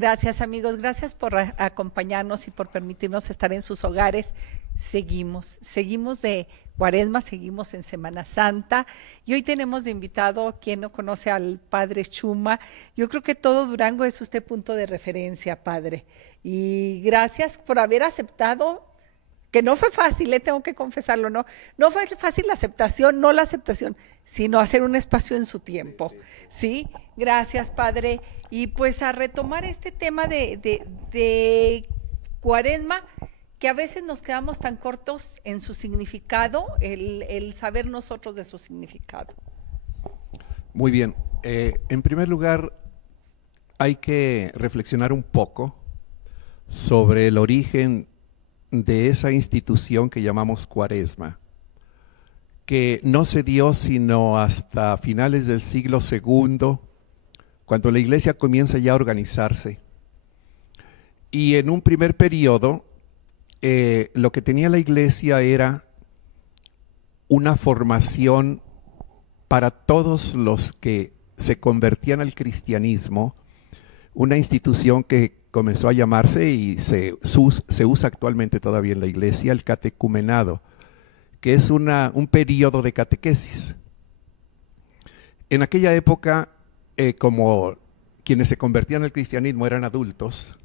Gracias, amigos, gracias por acompañarnos y por permitirnos estar en sus hogares. Seguimos de Cuaresma, seguimos en Semana Santa y hoy tenemos de invitado, quien no conoce al Padre Chuma. Yo creo que todo Durango es usted punto de referencia, Padre. Y gracias por haber aceptado, que no fue fácil, tengo que confesarlo, no fue fácil la aceptación, no la aceptación, sino hacer un espacio en su tiempo. Sí, gracias, Padre. Y pues a retomar este tema de Cuaresma, que a veces nos quedamos tan cortos en su significado, el saber nosotros de su significado. Muy bien, en primer lugar hay que reflexionar un poco sobre el origen de esa institución que llamamos Cuaresma, que no se dio sino hasta finales del siglo II, cuando la Iglesia comienza ya a organizarse. Y en un primer periodo, lo que tenía la Iglesia era una formación para todos los que se convertían al cristianismo, una institución que comenzó a llamarse y se usa actualmente todavía en la Iglesia, el catecumenado, que es un periodo de catequesis. En aquella época, como quienes se convertían al cristianismo eran adultos,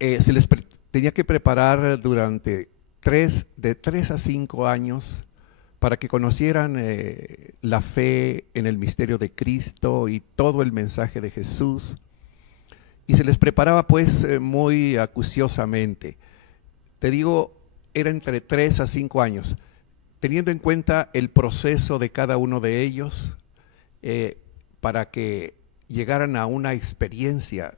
se les tenía que preparar durante de 3 a 5 años para que conocieran la fe en el misterio de Cristo y todo el mensaje de Jesús. Y se les preparaba pues muy acuciosamente. Te digo, era entre 3 a 5 años, teniendo en cuenta el proceso de cada uno de ellos para que llegaran a una experiencia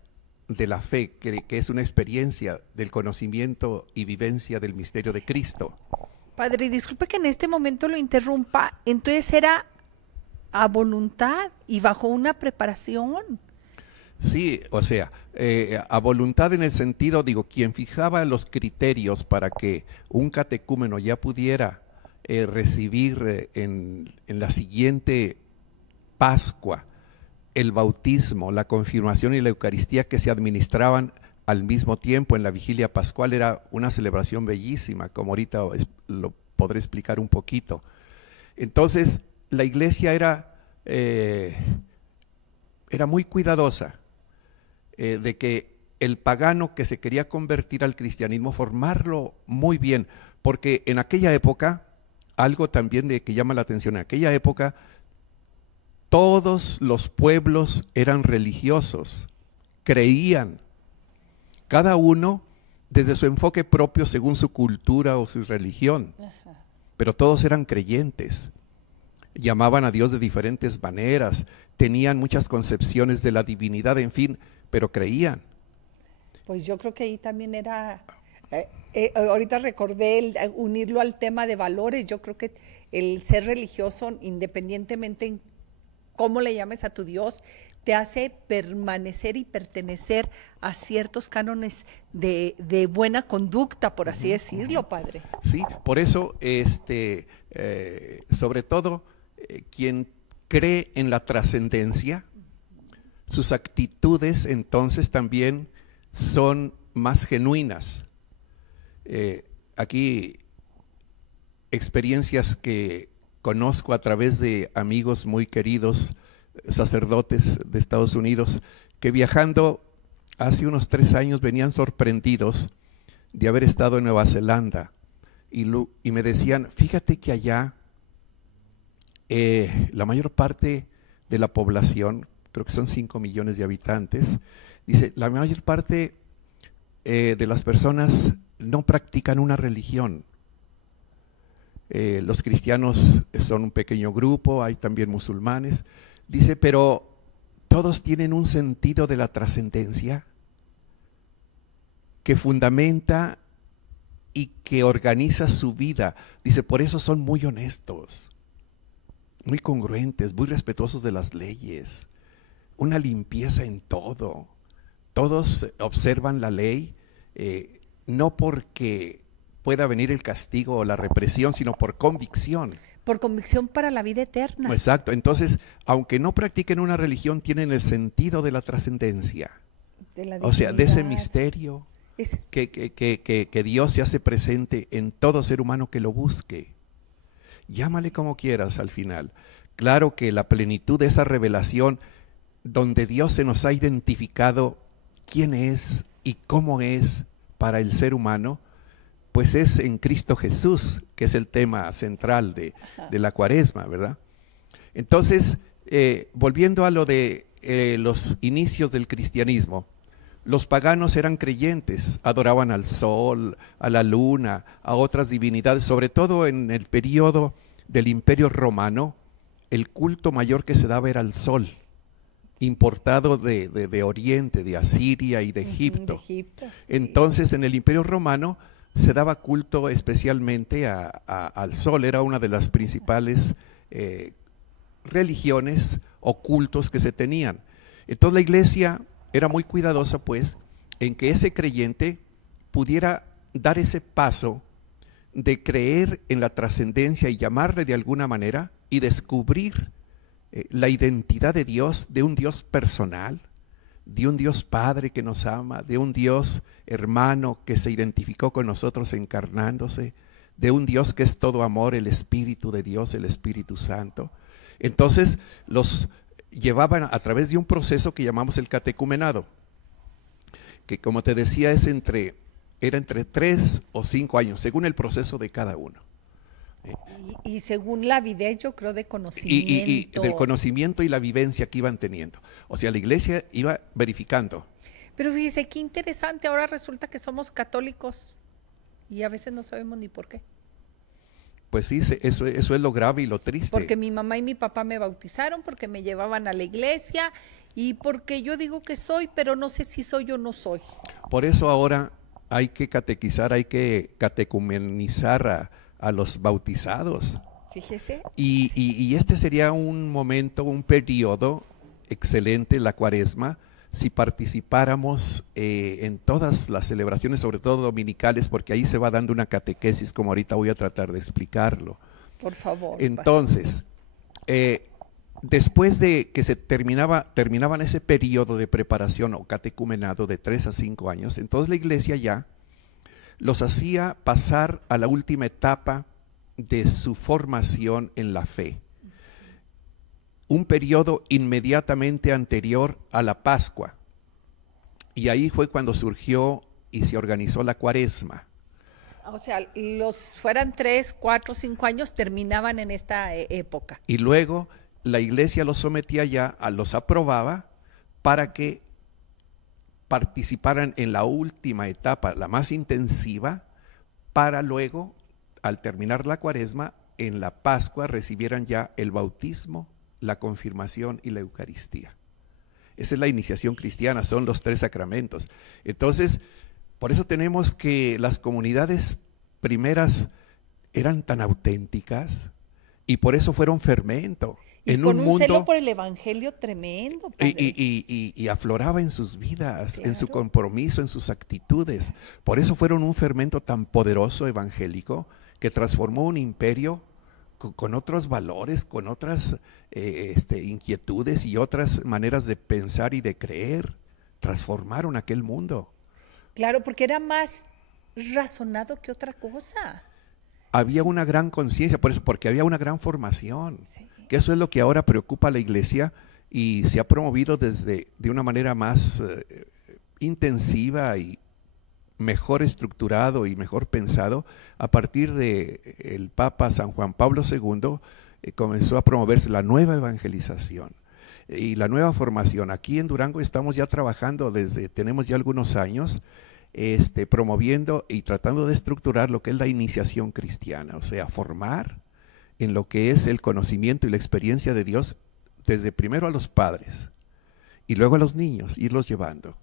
de la fe, que es una experiencia del conocimiento y vivencia del misterio de Cristo. Padre, disculpe que en este momento lo interrumpa, entonces era a voluntad y bajo una preparación. Sí, o sea, a voluntad en el sentido, digo, quien fijaba los criterios para que un catecúmeno ya pudiera recibir en la siguiente Pascua el bautismo, la confirmación y la Eucaristía que se administraban al mismo tiempo en la vigilia pascual, era una celebración bellísima, como ahorita lo podré explicar un poquito. Entonces, la Iglesia era muy cuidadosa de que el pagano que se quería convertir al cristianismo, formarlo muy bien, porque en aquella época, algo también que llama la atención, en aquella época todos los pueblos eran religiosos, creían, cada uno desde su enfoque propio según su cultura o su religión, pero todos eran creyentes, llamaban a Dios de diferentes maneras, tenían muchas concepciones de la divinidad, en fin, pero creían. Pues yo creo que ahí también era, ahorita recordé unirlo al tema de valores. Yo creo que el ser religioso, independientemente en cómo le llames a tu Dios, te hace permanecer y pertenecer a ciertos cánones de buena conducta, por así decirlo, Padre. Sí, por eso, sobre todo, quien cree en la trascendencia, sus actitudes entonces también son más genuinas. Aquí experiencias que conozco a través de amigos muy queridos, sacerdotes de Estados Unidos, que viajando hace unos 3 años venían sorprendidos de haber estado en Nueva Zelanda y me decían, fíjate que allá la mayor parte de la población, creo que son 5 millones de habitantes, dice, la mayor parte de las personas no practican una religión. Los cristianos son un pequeño grupo, hay también musulmanes, dice, pero todos tienen un sentido de la trascendencia que fundamenta y que organiza su vida. Dice, por eso son muy honestos, muy congruentes, muy respetuosos de las leyes, una limpieza en todo. Todos observan la ley, no porque pueda venir el castigo o la represión, sino por convicción. Por convicción para la vida eterna. Exacto. Entonces, aunque no practiquen una religión, tienen el sentido de la trascendencia. de la O sea, de ese divinidad. misterio Es- que Dios se hace presente en todo ser humano que lo busque. Llámale como quieras al final. Claro que la plenitud de esa revelación, donde Dios se nos ha identificado quién es y cómo es para el ser humano, pues es en Cristo Jesús, que es el tema central de la Cuaresma, ¿verdad? Entonces, volviendo a lo de los inicios del cristianismo, los paganos eran creyentes, adoraban al sol, a la luna, a otras divinidades, sobre todo en el periodo del Imperio Romano, el culto mayor que se daba era al sol, importado de Oriente, de Asiria y de Egipto. De Egipto, sí. Entonces, en el Imperio Romano se daba culto especialmente al sol, era una de las principales religiones o cultos que se tenían. Entonces la iglesia era muy cuidadosa, pues, en que ese creyente pudiera dar ese paso de creer en la trascendencia y llamarle de alguna manera y descubrir la identidad de Dios, de un Dios personal, de un Dios Padre que nos ama, de un Dios hermano que se identificó con nosotros encarnándose, de un Dios que es todo amor, el Espíritu de Dios, el Espíritu Santo. Entonces los llevaban a través de un proceso que llamamos el catecumenado, que como te decía era entre 3 o 5 años, según el proceso de cada uno. Y según la avidez, yo creo, de Y conocimiento. del conocimiento y la vivencia que iban teniendo. O sea, la iglesia iba verificando. Pero fíjese, qué interesante, ahora resulta que somos católicos y a veces no sabemos ni por qué. Pues sí, eso es lo grave y lo triste. Porque mi mamá y mi papá me bautizaron, porque me llevaban a la iglesia y porque yo digo que soy, pero no sé si soy o no soy. Por eso ahora hay que catequizar, hay que catecumenizar a los bautizados. Fíjese. Y este sería un momento, un periodo excelente, la Cuaresma, si participáramos en todas las celebraciones, sobre todo dominicales, porque ahí se va dando una catequesis, como ahorita voy a tratar de explicarlo. Por favor. Entonces, después de que se terminaban ese periodo de preparación o catecumenado de 3 a 5 años, entonces la iglesia ya los hacía pasar a la última etapa de su formación en la fe. Un periodo inmediatamente anterior a la Pascua. Y ahí fue cuando surgió y se organizó la Cuaresma. O sea, los fueran 3, 4, 5 años, terminaban en esta época. Y luego la iglesia los sometía ya, los aprobaba para que participaran en la última etapa, la más intensiva, para luego, al terminar la Cuaresma, en la Pascua recibieran ya el bautismo, la confirmación y la Eucaristía. Esa es la iniciación cristiana, son los 3 sacramentos. Entonces, por eso tenemos que las comunidades primeras eran tan auténticas y por eso fueron fermento. Y en con un un mundo celo por el evangelio tremendo. Padre. y afloraba en sus vidas, Claro. en su compromiso, en sus actitudes. Por eso fueron un fermento tan poderoso evangélico que transformó un imperio con otros valores, con otras inquietudes y otras maneras de pensar y de creer. Transformaron aquel mundo. Claro, porque era más razonado que otra cosa. Había una gran conciencia, por eso, porque había una gran formación. Sí. Que eso es lo que ahora preocupa a la iglesia y se ha promovido de una manera más intensiva y mejor estructurado y mejor pensado a partir de el Papa San Juan Pablo II. Comenzó a promoverse la nueva evangelización y la nueva formación. Aquí en Durango estamos ya trabajando tenemos ya algunos años promoviendo y tratando de estructurar lo que es la iniciación cristiana, o sea, formar en lo que es el conocimiento y la experiencia de Dios desde primero a los padres y luego a los niños, irlos llevando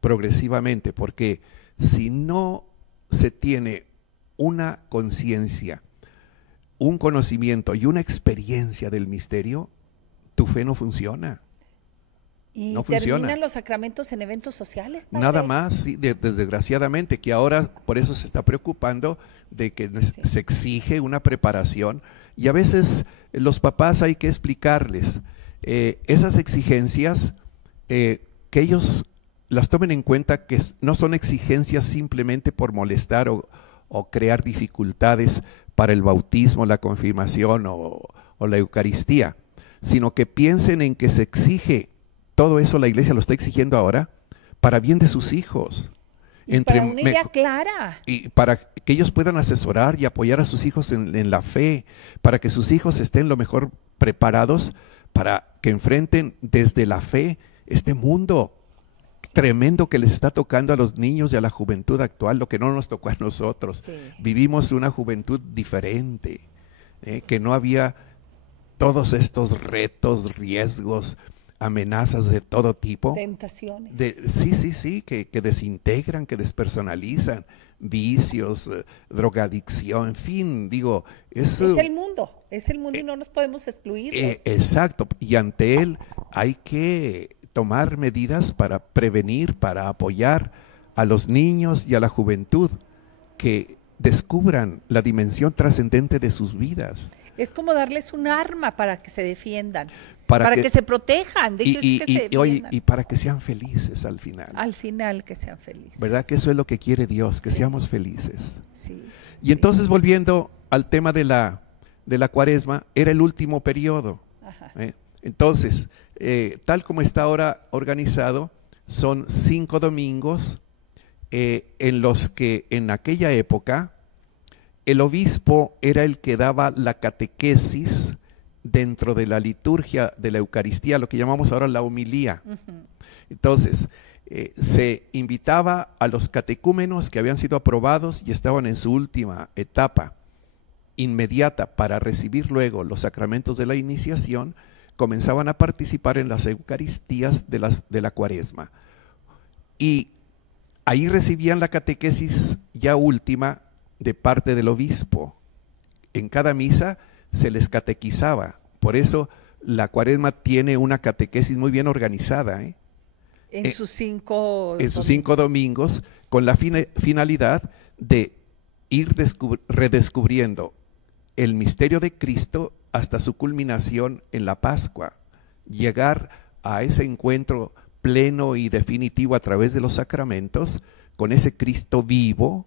progresivamente, porque si no se tiene una conciencia, un conocimiento y una experiencia del misterio, tu fe no funciona. Y No terminan funciona. los sacramentos en eventos sociales, padre. Nada más, sí, desgraciadamente, que ahora por eso se está preocupando de que se exige una preparación y a veces los papás hay que explicarles esas exigencias que ellos las tomen en cuenta que no son exigencias simplemente por molestar o crear dificultades para el bautismo, la confirmación o la Eucaristía, sino que piensen en que se exige, todo eso la Iglesia lo está exigiendo ahora, para bien de sus hijos. Para una idea clara. Y para que ellos puedan asesorar y apoyar a sus hijos en la fe, para que sus hijos estén lo mejor preparados para que enfrenten desde la fe este mundo tremendo que les está tocando a los niños y a la juventud actual, lo que no nos tocó a nosotros. Sí. Vivimos una juventud diferente, que no había todos estos retos, riesgos, amenazas de todo tipo. Tentaciones. Sí, que desintegran, que despersonalizan, vicios, drogadicción, en fin, digo. Es el mundo y no nos podemos excluir. Exacto, y ante él hay que tomar medidas para prevenir, para apoyar a los niños y a la juventud que descubran la dimensión trascendente de sus vidas. Es como darles un arma para que se defiendan, para que se protejan, de que se defiendan. Y para que sean felices al final. Al final que sean felices. ¿Verdad? Que eso es lo que quiere Dios, que seamos felices. Sí. Y entonces, volviendo al tema de la Cuaresma, era el último periodo. Entonces, tal como está ahora organizado, son 5 domingos en los que en aquella época el obispo era el que daba la catequesis dentro de la liturgia de la Eucaristía, lo que llamamos ahora la homilía. Entonces, se invitaba a los catecúmenos que habían sido aprobados y estaban en su última etapa inmediata para recibir luego los sacramentos de la iniciación, comenzaban a participar en las Eucaristías de la Cuaresma. Y ahí recibían la catequesis ya última de parte del obispo. En cada misa se les catequizaba. Por eso la Cuaresma tiene una catequesis muy bien organizada. En sus 5 domingos, con la finalidad de ir redescubriendo el misterio de Cristo hasta su culminación en la Pascua, llegar a ese encuentro pleno y definitivo a través de los sacramentos con ese Cristo vivo,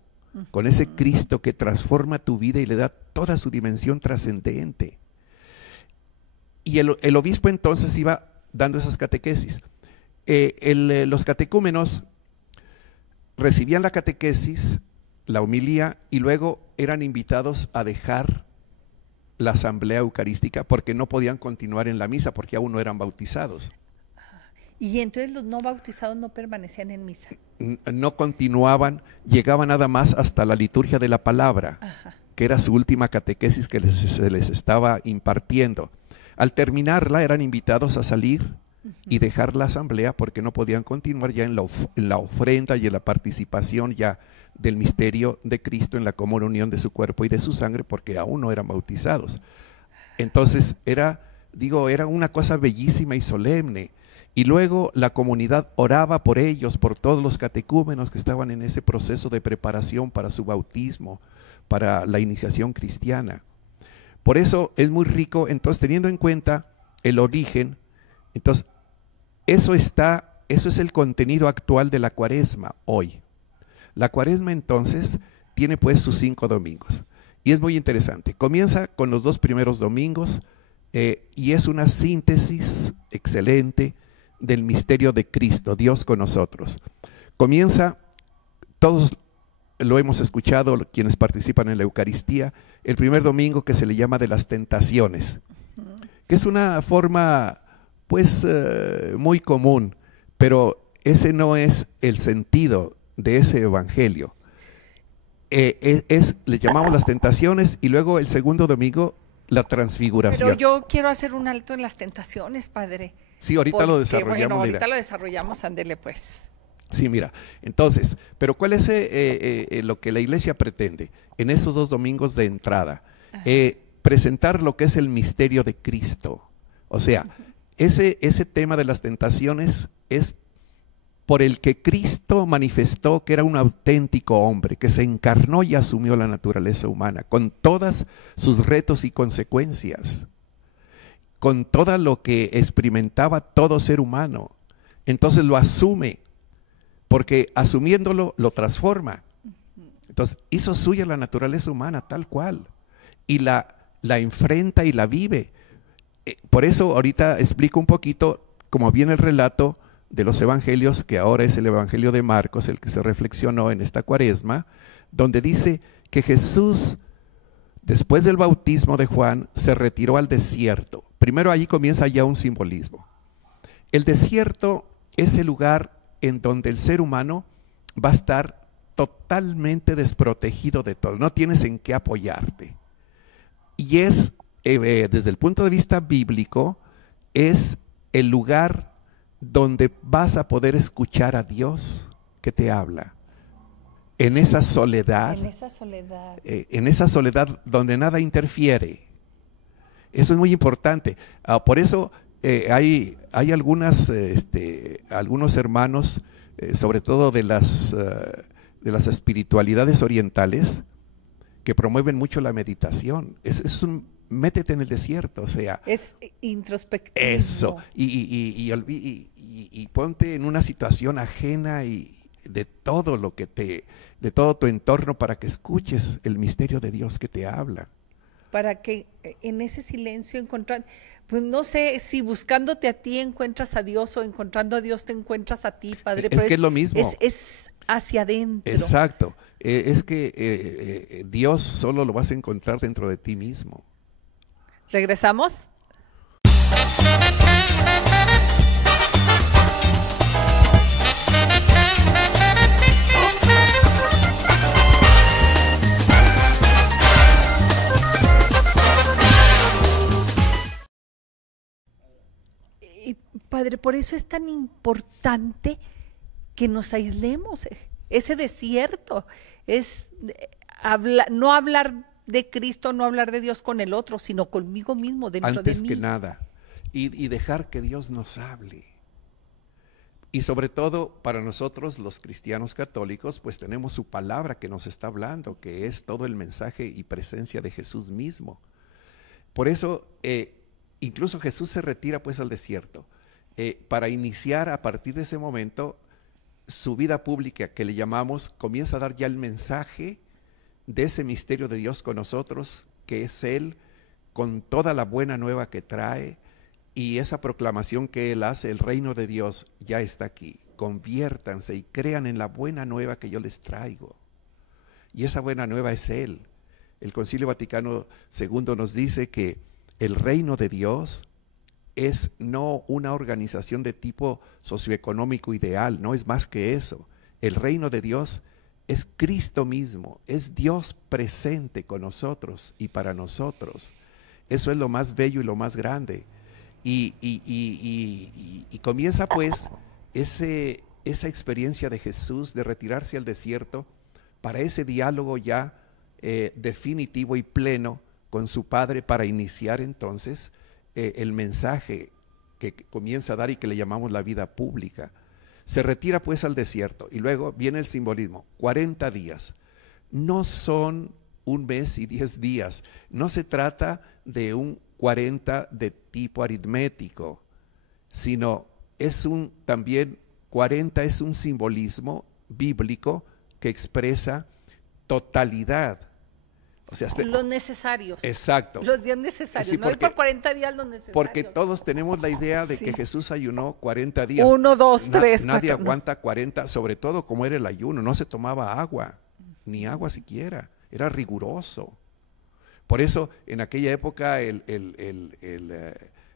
con ese Cristo que transforma tu vida y le da toda su dimensión trascendente. Y el obispo entonces iba dando esas catequesis. Los catecúmenos recibían la catequesis, la homilía, y luego eran invitados a dejar la asamblea eucarística porque no podían continuar en la misa porque aún no eran bautizados. Y entonces los no bautizados no permanecían en misa. No continuaban, llegaban nada más hasta la liturgia de la palabra, que era su última catequesis que se les estaba impartiendo. Al terminarla eran invitados a salir y dejar la asamblea porque no podían continuar ya en la ofrenda y en la participación ya del misterio de Cristo en la comunión de su cuerpo y de su sangre porque aún no eran bautizados. Entonces era una cosa bellísima y solemne. Y luego la comunidad oraba por ellos, por todos los catecúmenos que estaban en ese proceso de preparación para su bautismo, para la iniciación cristiana. Por eso es muy rico, entonces teniendo en cuenta el origen, entonces eso es el contenido actual de la Cuaresma hoy. La Cuaresma entonces tiene pues sus 5 domingos y es muy interesante. Comienza con los 2 primeros domingos y es una síntesis excelente del misterio de Cristo, Dios con nosotros. Comienza, todos lo hemos escuchado, quienes participan en la Eucaristía, el primer domingo que se le llama de las tentaciones, que es una forma pues muy común, pero ese no es el sentido de ese evangelio. Le llamamos las tentaciones y luego el segundo domingo la transfiguración. Pero yo quiero hacer un alto en las tentaciones, padre. Sí, ahorita lo desarrollamos. Bueno, ahorita lo desarrollamos, ándele pues. Sí, mira, entonces, pero ¿cuál es lo que la Iglesia pretende en esos 2 domingos de entrada? Presentar lo que es el misterio de Cristo. O sea, ese tema de las tentaciones es por el que Cristo manifestó que era un auténtico hombre, que se encarnó y asumió la naturaleza humana, con todas sus retos y consecuencias, con todo lo que experimentaba todo ser humano. Entonces lo asume porque asumiéndolo lo transforma. Entonces hizo suya la naturaleza humana tal cual y la enfrenta y la vive. Por eso ahorita explico un poquito cómo viene el relato de los evangelios, que ahora es el evangelio de Marcos, el que se reflexionó en esta cuaresma, donde dice que Jesús, después del bautismo de Juan, se retiró al desierto. Primero allí comienza ya un simbolismo. El desierto es el lugar en donde el ser humano va a estar totalmente desprotegido de todo, no tienes en qué apoyarte. Y es, desde el punto de vista bíblico, es el lugar donde vas a poder escuchar a Dios que te habla. En esa soledad, en esa soledad donde nada interfiere. Eso es muy importante. Por eso hay algunos hermanos, sobre todo de las espiritualidades orientales, que promueven mucho la meditación. Métete en el desierto, o sea. Es introspectivo. Eso, y ponte en una situación ajena y de todo lo que de todo tu entorno para que escuches el misterio de Dios que te habla. Para que en ese silencio encontrar, pues no sé si buscándote a ti encuentras a Dios o encontrando a Dios te encuentras a ti, Padre. Es que es lo mismo. Es hacia adentro. Exacto. Es que Dios solo lo vas a encontrar dentro de ti mismo. ¿Regresamos? Padre, por eso es tan importante que nos aislemos. Ese desierto es no hablar de Cristo, no hablar de Dios con el otro, sino conmigo mismo, dentro de mí. Antes que nada, y dejar que Dios nos hable. Y sobre todo para nosotros los cristianos católicos, pues tenemos su palabra que nos está hablando, que es todo el mensaje y presencia de Jesús mismo. Por eso, incluso Jesús se retira pues al desierto, para iniciar a partir de ese momento su vida pública, que le llamamos, comienza a dar ya el mensaje de ese misterio de Dios con nosotros, que es Él, con toda la buena nueva que trae, y esa proclamación que Él hace: el reino de Dios ya está aquí, conviértanse y crean en la buena nueva que yo les traigo. Y esa buena nueva es Él. El Concilio Vaticano II nos dice que el reino de Dios es no una organización de tipo socioeconómico ideal, no es más que eso. El reino de Dios es Cristo mismo, es Dios presente con nosotros y para nosotros. Eso es lo más bello y lo más grande. Y comienza pues esa experiencia de Jesús de retirarse al desierto para ese diálogo ya definitivo y pleno con su Padre, para iniciar entonces el mensaje que comienza a dar y que le llamamos la vida pública. Se retira pues al desierto y luego viene el simbolismo, 40 días. No son un mes y 10 días, no se trata de un 40 de tipo aritmético, sino también 40 es un simbolismo bíblico que expresa totalidad. O sea, los necesarios. Exacto. Los días necesarios. Sí, no hay por 40 días los necesarios. Porque todos tenemos la idea de que Jesús ayunó 40 días. 1, 2, 3. Nadie aguanta 40, sobre todo como era el ayuno. No se tomaba agua, ni agua siquiera. Era riguroso. Por eso, en aquella época,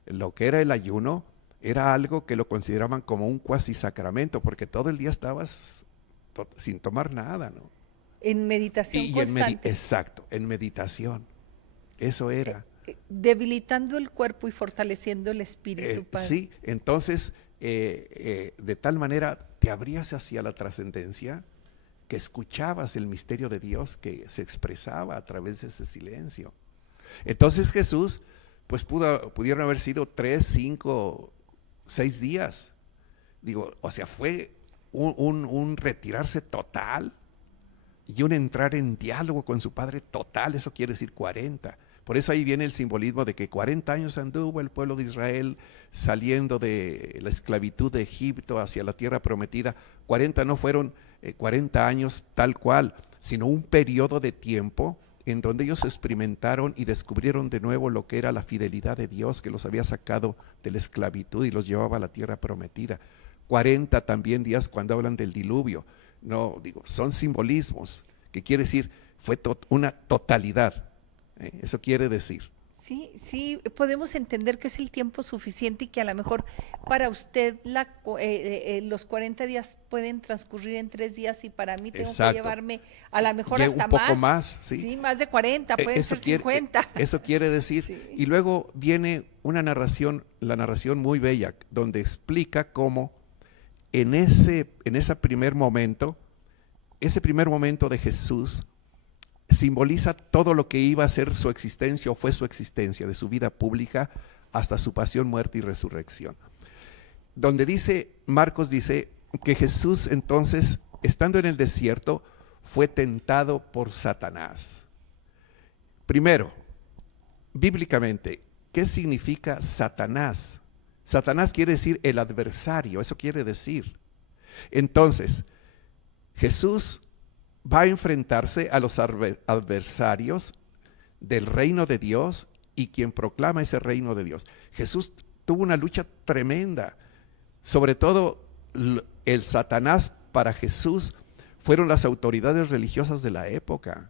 lo que era el ayuno era algo que lo consideraban como un cuasi sacramento, porque todo el día estabas sin tomar nada, ¿no? En meditación constante. Exacto, en meditación. Eso era. Debilitando el cuerpo y fortaleciendo el espíritu, Padre. Sí, entonces, de tal manera te abrías hacia la trascendencia, que escuchabas el misterio de Dios que se expresaba a través de ese silencio. Entonces Jesús, pues pudieron haber sido 3, 5, 6 días. Digo, o sea, fue un retirarse total y un entrar en diálogo con su Padre total. Eso quiere decir 40, Por eso ahí viene el simbolismo de que 40 años anduvo el pueblo de Israel saliendo de la esclavitud de Egipto hacia la tierra prometida. 40 no fueron 40 años tal cual, sino un periodo de tiempo en donde ellos experimentaron y descubrieron de nuevo lo que era la fidelidad de Dios, que los había sacado de la esclavitud y los llevaba a la tierra prometida. 40 también días cuando hablan del diluvio. No, digo, son simbolismos, que quiere decir, fue una totalidad. Eso quiere decir. Sí, sí, podemos entender que es el tiempo suficiente y que a lo mejor para usted los 40 días pueden transcurrir en 3 días y para mí tengo que llevarme a lo mejor hasta un poco más. Sí. Sí, más de 40, pueden ser 50. Eso quiere decir. Sí. Y luego viene una narración, la narración muy bella, donde explica cómo en ese primer momento de Jesús, simboliza todo lo que iba a ser su existencia o fue su existencia, de su vida pública hasta su pasión, muerte y resurrección. Donde dice, Marcos dice que Jesús entonces, estando en el desierto, fue tentado por Satanás. Primero, bíblicamente, ¿qué significa Satanás? Satanás quiere decir el adversario, eso quiere decir. Entonces, Jesús va a enfrentarse a los adversarios del reino de Dios y quien proclama ese reino de Dios. Jesús tuvo una lucha tremenda. Sobre todo el Satanás para Jesús fueron las autoridades religiosas de la época.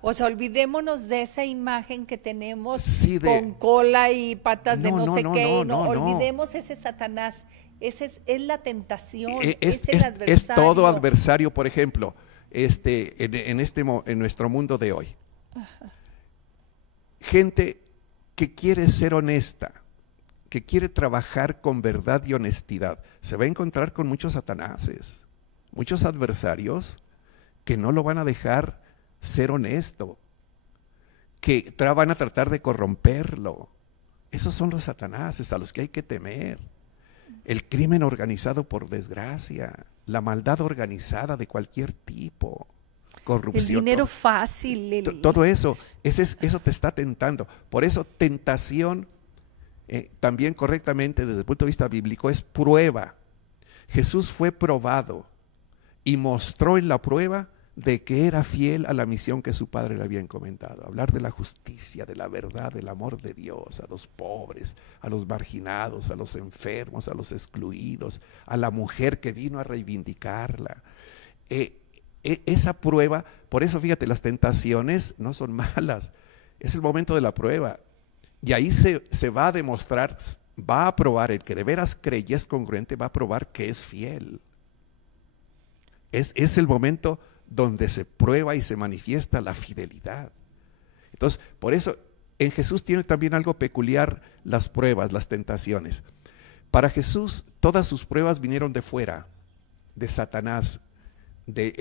O sea, olvidémonos de esa imagen que tenemos con cola y patas de no sé qué. No, olvidemos ese Satanás. Es la tentación, es el adversario. Es todo adversario, por ejemplo. En nuestro mundo de hoy. Ajá. Gente que quiere ser honesta, que quiere trabajar con verdad y honestidad, se va a encontrar con muchos satanáses, muchos adversarios que no lo van a dejar ser honesto, que van a tratar de corromperlo. Esos son los satanáses a los que hay que temer. El crimen organizado, por desgracia, la maldad organizada de cualquier tipo, corrupción. El dinero fácil. Todo eso, eso te está tentando. Por eso tentación, también correctamente desde el punto de vista bíblico, es prueba. Jesús fue probado y mostró en la prueba de que era fiel a la misión que su Padre le había encomendado. Hablar de la justicia, de la verdad, del amor de Dios, a los pobres, a los marginados, a los enfermos, a los excluidos, a la mujer que vino a reivindicarla. Esa prueba, por eso fíjate, las tentaciones no son malas, es el momento de la prueba. Y ahí se va a demostrar, va a probar, el que de veras cree y es congruente, va a probar que es fiel. Es el momento donde se prueba y se manifiesta la fidelidad. Entonces, por eso en Jesús tiene también algo peculiar las pruebas, las tentaciones. Para Jesús todas sus pruebas vinieron de fuera, de Satanás, de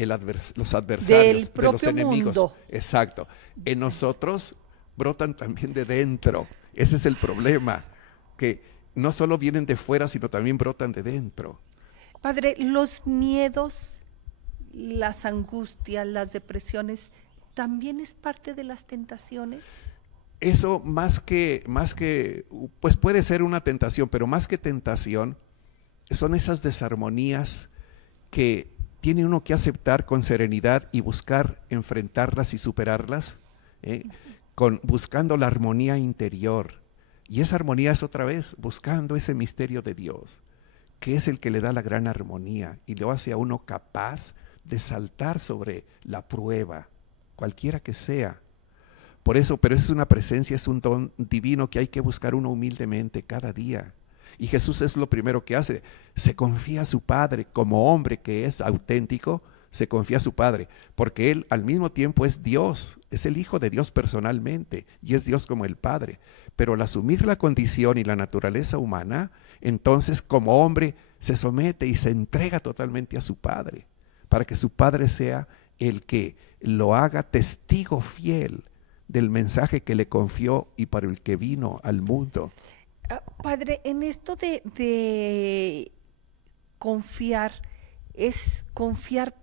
los adversarios, de los enemigos. Mundo. Exacto. En nosotros brotan también de dentro. Ese es el problema, que no solo vienen de fuera, sino también brotan de dentro. Padre, los miedos, las angustias, las depresiones, ¿también es parte de las tentaciones? Eso más que, pues puede ser una tentación, pero más que tentación, son esas desarmonías que tiene uno que aceptar con serenidad y buscar enfrentarlas y superarlas, buscando la armonía interior. Y esa armonía es otra vez buscando ese misterio de Dios, que es el que le da la gran armonía y lo hace a uno capaz de saltar sobre la prueba, cualquiera que sea. Por eso, pero es una presencia, es un don divino que hay que buscar uno humildemente cada día. Y Jesús es lo primero que hace, se confía a su Padre, como hombre que es auténtico, se confía a su Padre, porque Él al mismo tiempo es Dios, es el Hijo de Dios personalmente, y es Dios como el Padre. Pero al asumir la condición y la naturaleza humana, entonces como hombre se somete y se entrega totalmente a su Padre, para que su Padre sea el que lo haga testigo fiel del mensaje que le confió y para el que vino al mundo. Padre, en esto de confiar, es confiar,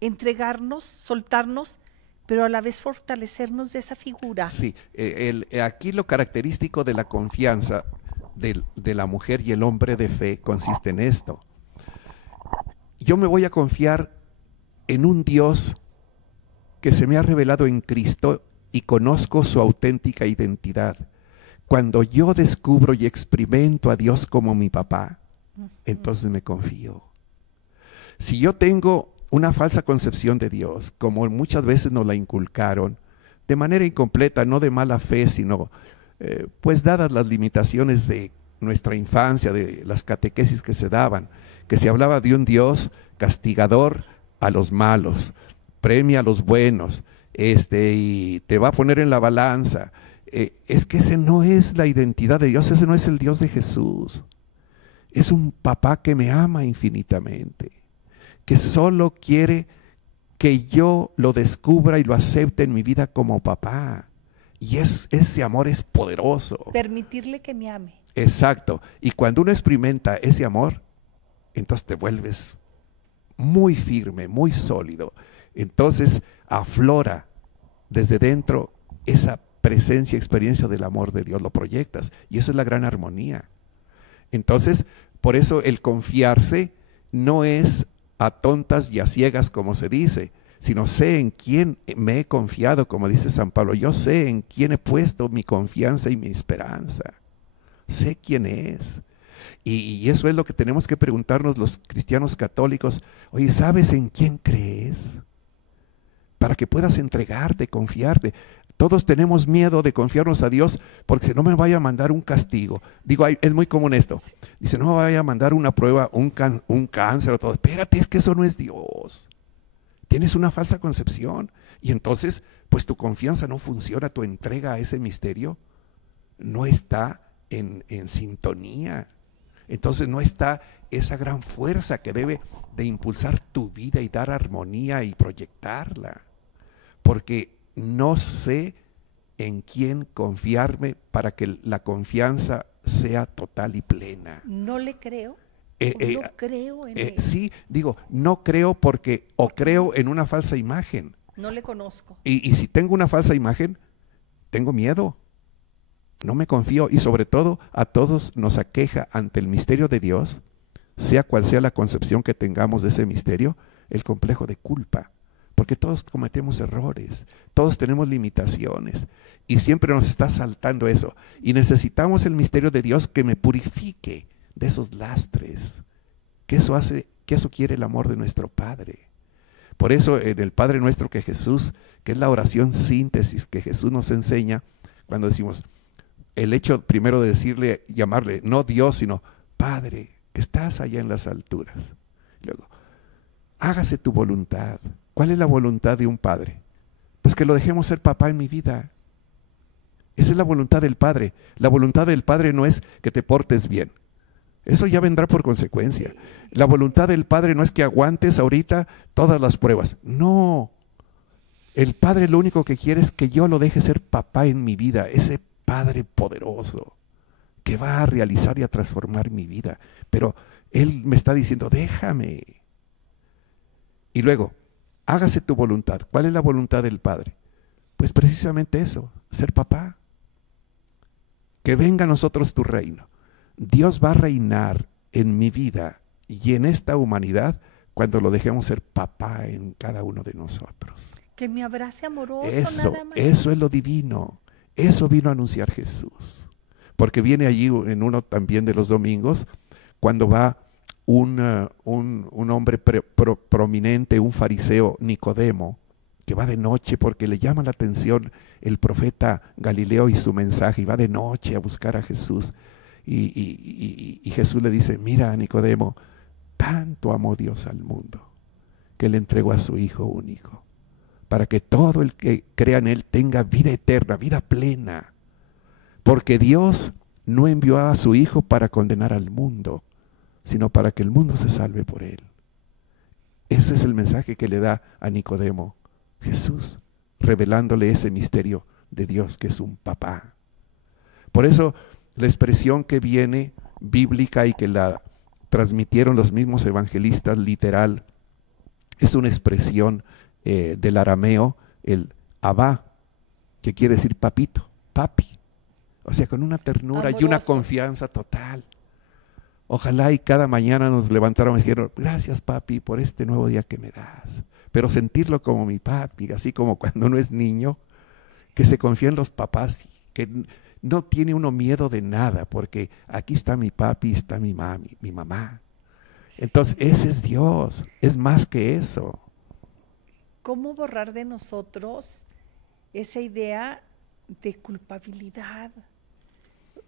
entregarnos, soltarnos, pero a la vez fortalecernos de esa figura. Sí, aquí lo característico de la confianza de la mujer y el hombre de fe consiste en esto. Yo me voy a confiar en un Dios que se me ha revelado en Cristo y conozco su auténtica identidad. Cuando yo descubro y experimento a Dios como mi papá, entonces me confío. Si yo tengo una falsa concepción de Dios, como muchas veces nos la inculcaron, de manera incompleta, no de mala fe, sino pues dadas las limitaciones de nuestra infancia, de las catequesis que se daban, que se hablaba de un Dios castigador a los malos, premia a los buenos, y te va a poner en la balanza. Es que ese no es la identidad de Dios, ese no es el Dios de Jesús. Es un papá que me ama infinitamente, que solo quiere que yo lo descubra y lo acepte en mi vida como papá. Y ese amor es poderoso. Permitirle que me ame. Exacto. Y cuando uno experimenta ese amor, entonces te vuelves muy firme, muy sólido. Entonces aflora desde dentro esa presencia, experiencia del amor de Dios, lo proyectas. Y esa es la gran armonía. Entonces, por eso el confiarse no es a tontas y a ciegas, como se dice, sino sé en quién me he confiado, como dice San Pablo. Yo sé en quién he puesto mi confianza y mi esperanza. Sé quién es. Y eso es lo que tenemos que preguntarnos los cristianos católicos. Oye, ¿sabes en quién crees? Para que puedas entregarte, confiarte. Todos tenemos miedo de confiarnos a Dios porque si no me vaya a mandar un castigo. Digo, es muy común esto. Dice, no me vaya a mandar una prueba, un cáncer o todo. Espérate, es que eso no es Dios. Tienes una falsa concepción. Y entonces, pues tu confianza no funciona, tu entrega a ese misterio no está en sintonía. Entonces no está esa gran fuerza que debe de impulsar tu vida y dar armonía y proyectarla. Porque no sé en quién confiarme para que la confianza sea total y plena. No le creo. No creo en él. Sí, digo, no creo porque o creo en una falsa imagen. No le conozco. Y si tengo una falsa imagen, tengo miedo. No me confío y sobre todo a todos nos aqueja ante el misterio de Dios, sea cual sea la concepción que tengamos de ese misterio, el complejo de culpa. Porque todos cometemos errores, todos tenemos limitaciones y siempre nos está saltando eso. Y necesitamos el misterio de Dios que me purifique de esos lastres, que eso quiere el amor de nuestro Padre. Por eso en el Padre Nuestro que Jesús, que es la oración síntesis que Jesús nos enseña, cuando decimos, el hecho primero de decirle, llamarle, no Dios, sino Padre, que estás allá en las alturas. Luego, hágase tu voluntad. ¿Cuál es la voluntad de un padre? Pues que lo dejemos ser papá en mi vida. Esa es la voluntad del Padre. La voluntad del Padre no es que te portes bien. Eso ya vendrá por consecuencia. La voluntad del Padre no es que aguantes ahorita todas las pruebas. No. El Padre lo único que quiere es que yo lo deje ser papá en mi vida. Ese Padre poderoso que va a realizar y a transformar mi vida. Pero Él me está diciendo, déjame. Y luego, hágase tu voluntad. ¿Cuál es la voluntad del Padre? Pues precisamente eso, ser papá. Que venga a nosotros tu reino. Dios va a reinar en mi vida y en esta humanidad cuando lo dejemos ser papá en cada uno de nosotros. Que me abrace amoroso, Eso, nada más. eso es lo divino. Eso vino a anunciar Jesús. Porque viene allí en uno también de los domingos, cuando va un hombre prominente, un fariseo, Nicodemo, que va de noche porque le llama la atención el profeta Galileo y su mensaje, y va de noche a buscar a Jesús. Y Jesús le dice, mira Nicodemo, tanto amó Dios al mundo, que le entregó a su Hijo único, para que todo el que crea en Él tenga vida eterna, vida plena. Porque Dios no envió a su Hijo para condenar al mundo, sino para que el mundo se salve por Él. Ese es el mensaje que le da a Nicodemo Jesús, revelándole ese misterio de Dios que es un papá. Por eso la expresión que viene bíblica y que la transmitieron los mismos evangelistas literal, es una expresión del arameo el Abba, que quiere decir papito, papi. O sea, con una ternura y una confianza total. Ojalá y cada mañana nos levantáramos y dijeran, gracias papi por este nuevo día que me das. Pero sentirlo como mi papi, así como cuando uno es niño, que se confía en los papás, que no tiene uno miedo de nada, porque aquí está mi papi, está mi mami, mi mamá. Entonces ese es Dios, es más que eso. ¿Cómo borrar de nosotros esa idea de culpabilidad?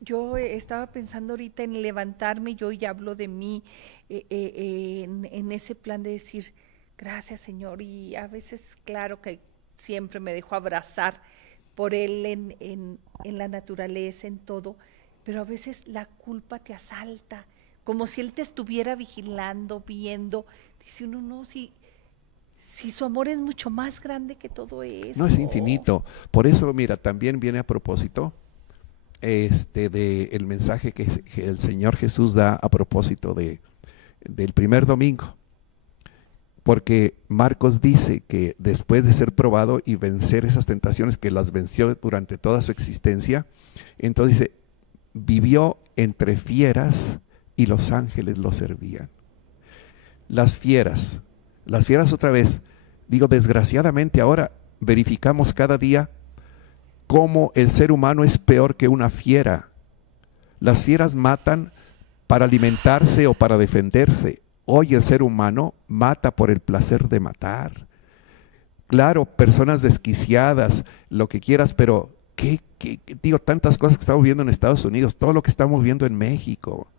Yo estaba pensando ahorita en levantarme, yo ya hablo de mí en ese plan de decir, gracias Señor, y a veces claro que siempre me dejo abrazar por Él en la naturaleza, en todo, pero a veces la culpa te asalta, como si Él te estuviera vigilando, viendo, dice uno, no, si su amor es mucho más grande que todo eso. No, es infinito. Por eso, mira, también viene a propósito de el mensaje que el Señor Jesús da a propósito del primer domingo. Porque Marcos dice que después de ser probado y vencer esas tentaciones, que las venció durante toda su existencia, entonces dice, vivió entre fieras y los ángeles lo servían. Las fieras otra vez, digo, desgraciadamente ahora verificamos cada día cómo el ser humano es peor que una fiera. Las fieras matan para alimentarse o para defenderse. Hoy el ser humano mata por el placer de matar. Claro, personas desquiciadas, lo que quieras, pero digo, tantas cosas que estamos viendo en Estados Unidos, todo lo que estamos viendo en México.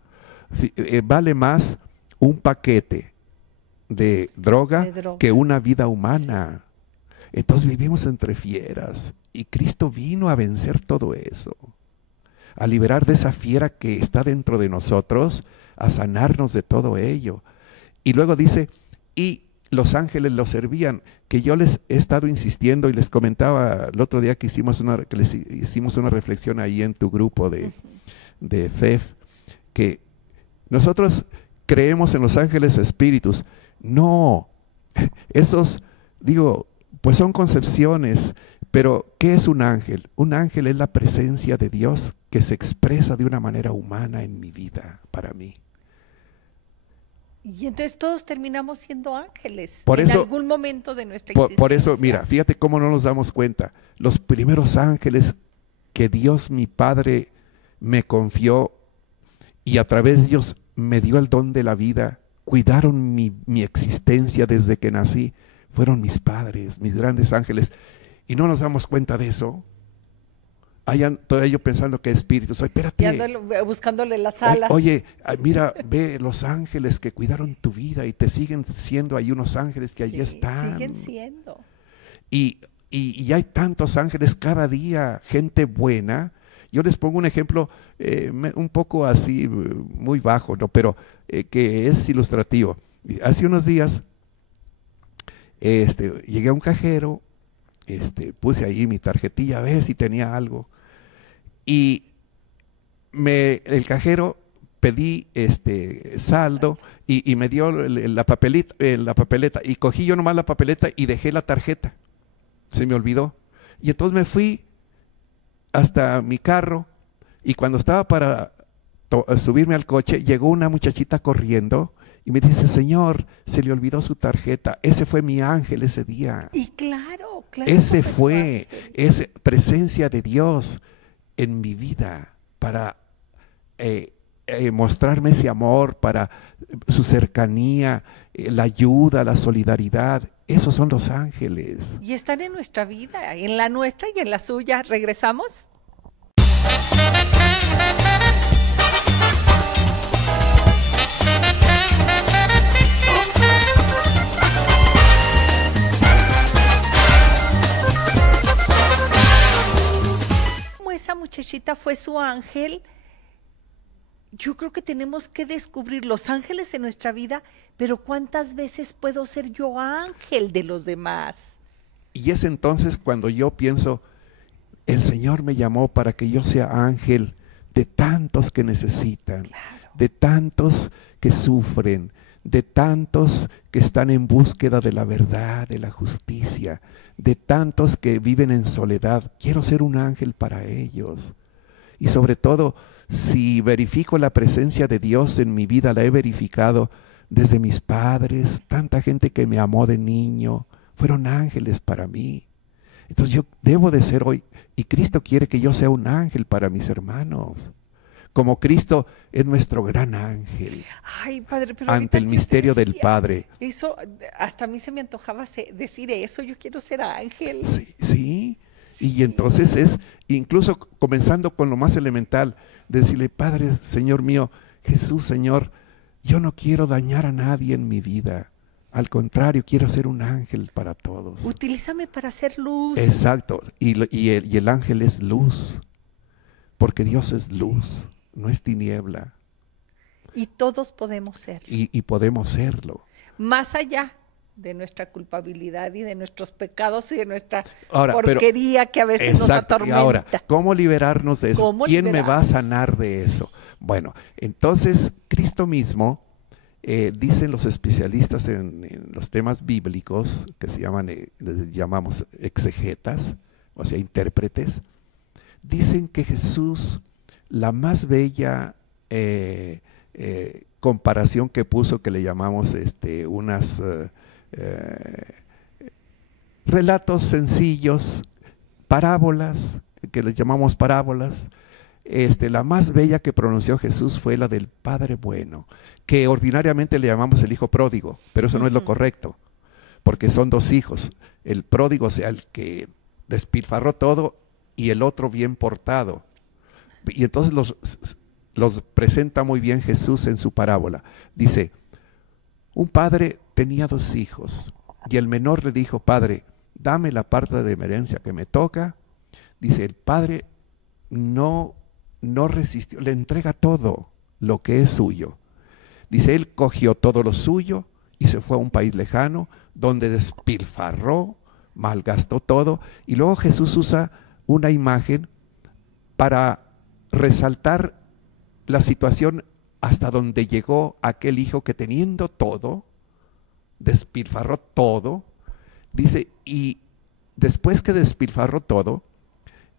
Vale más un paquete de droga que una vida humana. Sí. Entonces vivimos entre fieras y Cristo vino a vencer todo eso, a liberar de esa fiera que está dentro de nosotros, a sanarnos de todo ello. Y luego dice, y los ángeles lo servían, que yo les he estado insistiendo y les comentaba el otro día que les hicimos una reflexión ahí en tu grupo de FEF, que nosotros creemos en los ángeles espíritus. No, esos, digo, pues son concepciones, pero ¿qué es un ángel? Un ángel es la presencia de Dios que se expresa de una manera humana en mi vida, para mí. Y entonces todos terminamos siendo ángeles por en eso, algún momento de nuestra existencia. Por eso, mira, fíjate cómo no nos damos cuenta. Los primeros ángeles que Dios mi Padre me confió y a través de ellos me dio el don de la vida, cuidaron mi existencia desde que nací, fueron mis padres, mis grandes ángeles. Y no nos damos cuenta de eso. Todavía yo pensando que espíritus. Oye, espérate. Y ando buscándole las alas. Oye, mira, ve los ángeles que cuidaron tu vida y te siguen siendo ahí unos ángeles que allí están. Siguen siendo. Y hay tantos ángeles cada día, gente buena. Yo les pongo un ejemplo un poco así, muy bajo, ¿no? Pero que es ilustrativo. Hace unos días llegué a un cajero, puse ahí mi tarjetilla a ver si tenía algo. Y el cajero pedí saldo y me dio la papeleta y cogí yo nomás la papeleta y dejé la tarjeta. Se me olvidó. Y entonces me fui hasta mi carro y cuando estaba para subirme al coche, llegó una muchachita corriendo y me dice, señor, se le olvidó su tarjeta. Ese fue mi ángel ese día. Y claro. Ese fue esa presencia de Dios en mi vida para mostrarme ese amor, para su cercanía, la ayuda, la solidaridad. Esos son los ángeles. Y están en nuestra vida, en la nuestra y en la suya. ¿Regresamos? Esa muchachita fue su ángel. Yo creo que tenemos que descubrir los ángeles en nuestra vida, pero ¿cuántas veces puedo ser yo ángel de los demás? Y es entonces cuando yo pienso, el Señor me llamó para que yo sea ángel de tantos que necesitan, claro, de tantos que sufren, de tantos que están en búsqueda de la verdad, de la justicia, de tantos que viven en soledad. Quiero ser un ángel para ellos. Y sobre todo, si verifico la presencia de Dios en mi vida, la he verificado desde mis padres, tanta gente que me amó de niño, fueron ángeles para mí. Entonces yo debo de ser hoy, y Cristo quiere que yo sea un ángel para mis hermanos. Como Cristo es nuestro gran ángel. Ay, padre, pero ante el misterio del decía, Padre. Eso, hasta a mí se me antojaba decir eso, yo quiero ser ángel. Sí, sí. Sí. Y entonces es, incluso comenzando con lo más elemental, decirle, Padre, Señor mío, Jesús, Señor, yo no quiero dañar a nadie en mi vida. Al contrario, quiero ser un ángel para todos. Utilízame para hacer luz. Exacto. Y el ángel es luz, porque Dios es luz, no es tiniebla. Y todos podemos ser. Y podemos serlo. Más allá de nuestra culpabilidad y de nuestros pecados y de nuestra Ahora, porquería que a veces nos exacto. atormenta. Ahora, ¿cómo liberarnos de eso? ¿Cómo ¿Quién me va a liberarnos? sanar de eso? Bueno, entonces Cristo mismo, dicen los especialistas en los temas bíblicos, que se llaman, llamamos exegetas, o sea, intérpretes, dicen que Jesús, la más bella comparación que puso, que le llamamos unas relatos sencillos, parábolas, que les llamamos parábolas, la más bella que pronunció Jesús fue la del Padre Bueno, que ordinariamente le llamamos el hijo pródigo, pero eso no es lo correcto, porque son dos hijos, el pródigo, o sea, el que despilfarró todo, y el otro bien portado. Y entonces los presenta muy bien Jesús en su parábola. Dice, un padre tenía dos hijos, y el menor le dijo, Padre, dame la parte de herencia que me toca. Dice, el padre no resistió, le entrega todo lo que es suyo. Dice, él cogió todo lo suyo y se fue a un país lejano donde despilfarró, malgastó todo. Y luego Jesús usa una imagen para resaltar la situación hasta donde llegó aquel hijo que, teniendo todo, despilfarró todo. Dice, y después que despilfarró todo,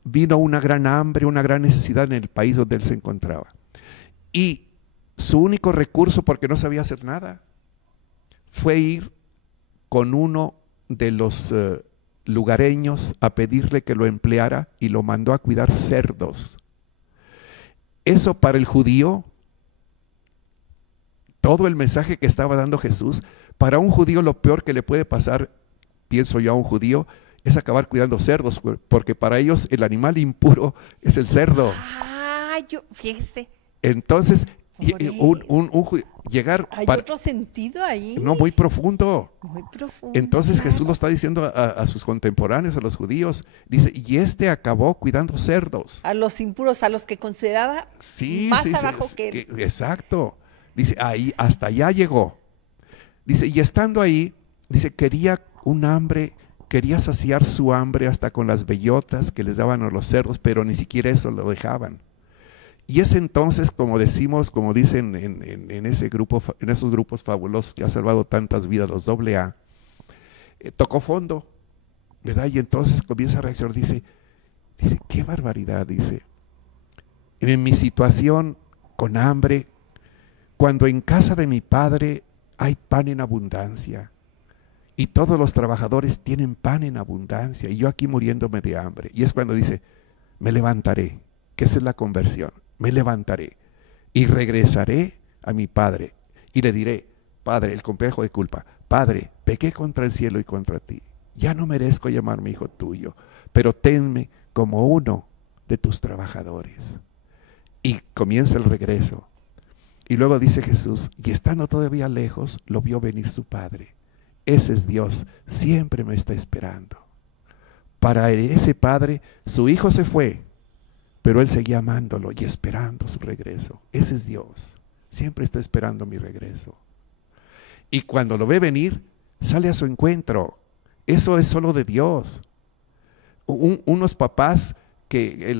vino una gran hambre, una gran necesidad en el país donde él se encontraba. Y su único recurso, porque no sabía hacer nada, fue ir con uno de los lugareños a pedirle que lo empleara, y lo mandó a cuidar cerdos. Eso para el judío, todo el mensaje que estaba dando Jesús, para un judío lo peor que le puede pasar, pienso yo, a un judío, es acabar cuidando cerdos, porque para ellos el animal impuro es el cerdo. Fíjese. Entonces, llegar hay otro sentido ahí. No, muy profundo. Muy profundo. Entonces claro. Jesús lo está diciendo a sus contemporáneos, a los judíos. Dice, y acabó cuidando cerdos. A los impuros, a los que consideraba más abajo que él. Exacto. Dice, ahí, hasta allá llegó. Dice, y estando ahí, dice, quería un hambre, quería saciar su hambre hasta con las bellotas que les daban a los cerdos, pero ni siquiera eso lo dejaban. Y es entonces, como decimos, como dicen en ese grupo, en esos grupos fabulosos que ha salvado tantas vidas, los AA, tocó fondo, ¿verdad? Y entonces comienza a reaccionar, dice, qué barbaridad, dice, en mi situación con hambre, cuando en casa de mi padre hay pan en abundancia, y todos los trabajadores tienen pan en abundancia, y yo aquí muriéndome de hambre. Y es cuando dice, me levantaré, que esa es la conversión. Me levantaré y regresaré a mi padre y le diré, Padre, el complejo de culpa, Padre, pequé contra el cielo y contra ti, ya no merezco llamarme hijo tuyo, pero tenme como uno de tus trabajadores. Y comienza el regreso. Y luego dice Jesús, y estando todavía lejos, lo vio venir su padre. Ese es Dios, siempre me está esperando. Para ese padre, su hijo se fue, pero él seguía amándolo y esperando su regreso. Ese es Dios, siempre está esperando mi regreso. Y cuando lo ve venir, sale a su encuentro. Eso es solo de Dios. Unos papás que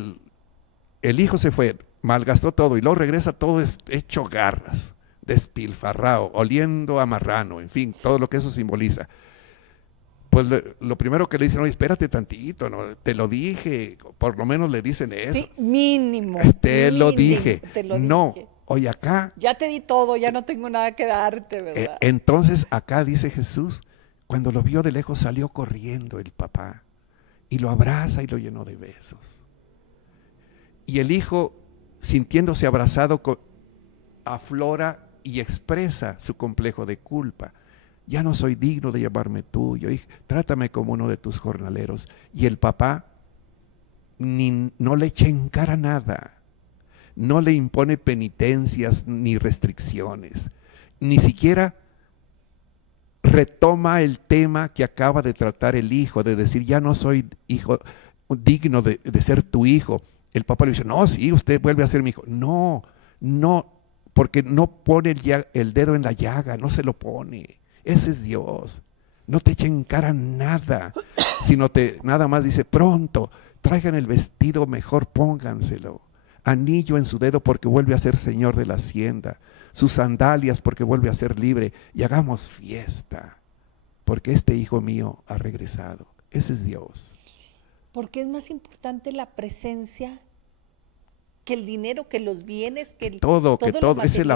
el hijo se fue, malgastó todo y luego regresa todo hecho garras. despilfarrado, oliendo a marrano, en fin, todo lo que eso simboliza. Pues lo primero que le dicen, oye, espérate tantito, ¿no? Te lo dije, por lo menos le dicen eso. Sí, mínimo. Te lo dije. Te lo no, dije. oye, acá. Ya te di todo, ya no tengo nada que darte, ¿verdad? Entonces acá dice Jesús, cuando lo vio de lejos salió corriendo el papá y lo abraza y lo llenó de besos. Y el hijo, sintiéndose abrazado, aflora y expresa su complejo de culpa. Ya no soy digno de llamarme tuyo, trátame como uno de tus jornaleros. Y el papá no le echa en cara nada, no le impone penitencias ni restricciones, ni siquiera retoma el tema que acaba de tratar el hijo, de decir, ya no soy hijo digno de ser tu hijo. El papá le dice, no, sí, usted vuelve a ser mi hijo. No, porque no pone el dedo en la llaga, no se lo pone. Ese es Dios. No te echa en cara nada, sino nada más dice, pronto, traigan el vestido mejor, pónganselo. Anillo en su dedo porque vuelve a ser señor de la hacienda. Sus sandalias porque vuelve a ser libre. Y hagamos fiesta, porque este hijo mío ha regresado. Ese es Dios. Porque es más importante la presencia que el dinero, que los bienes, que todo. Es el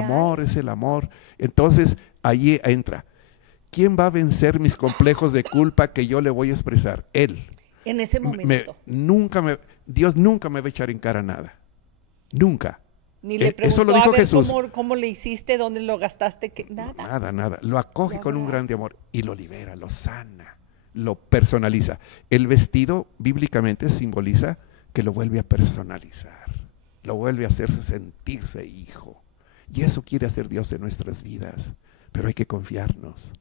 amor. Entonces, allí entra. ¿Quién va a vencer mis complejos de culpa que yo le voy a expresar? Él. En ese momento. Dios nunca me va a echar en cara nada. Nunca. Ni le preguntó, eso lo dijo Jesús. ¿Cómo le hiciste? ¿Dónde lo gastaste? Nada. Lo acoge con un grande amor y lo libera, lo sana, lo personaliza. El vestido bíblicamente simboliza que lo vuelve a personalizar, lo vuelve a hacerse sentirse hijo. Y eso quiere hacer Dios en nuestras vidas, pero hay que confiarnos.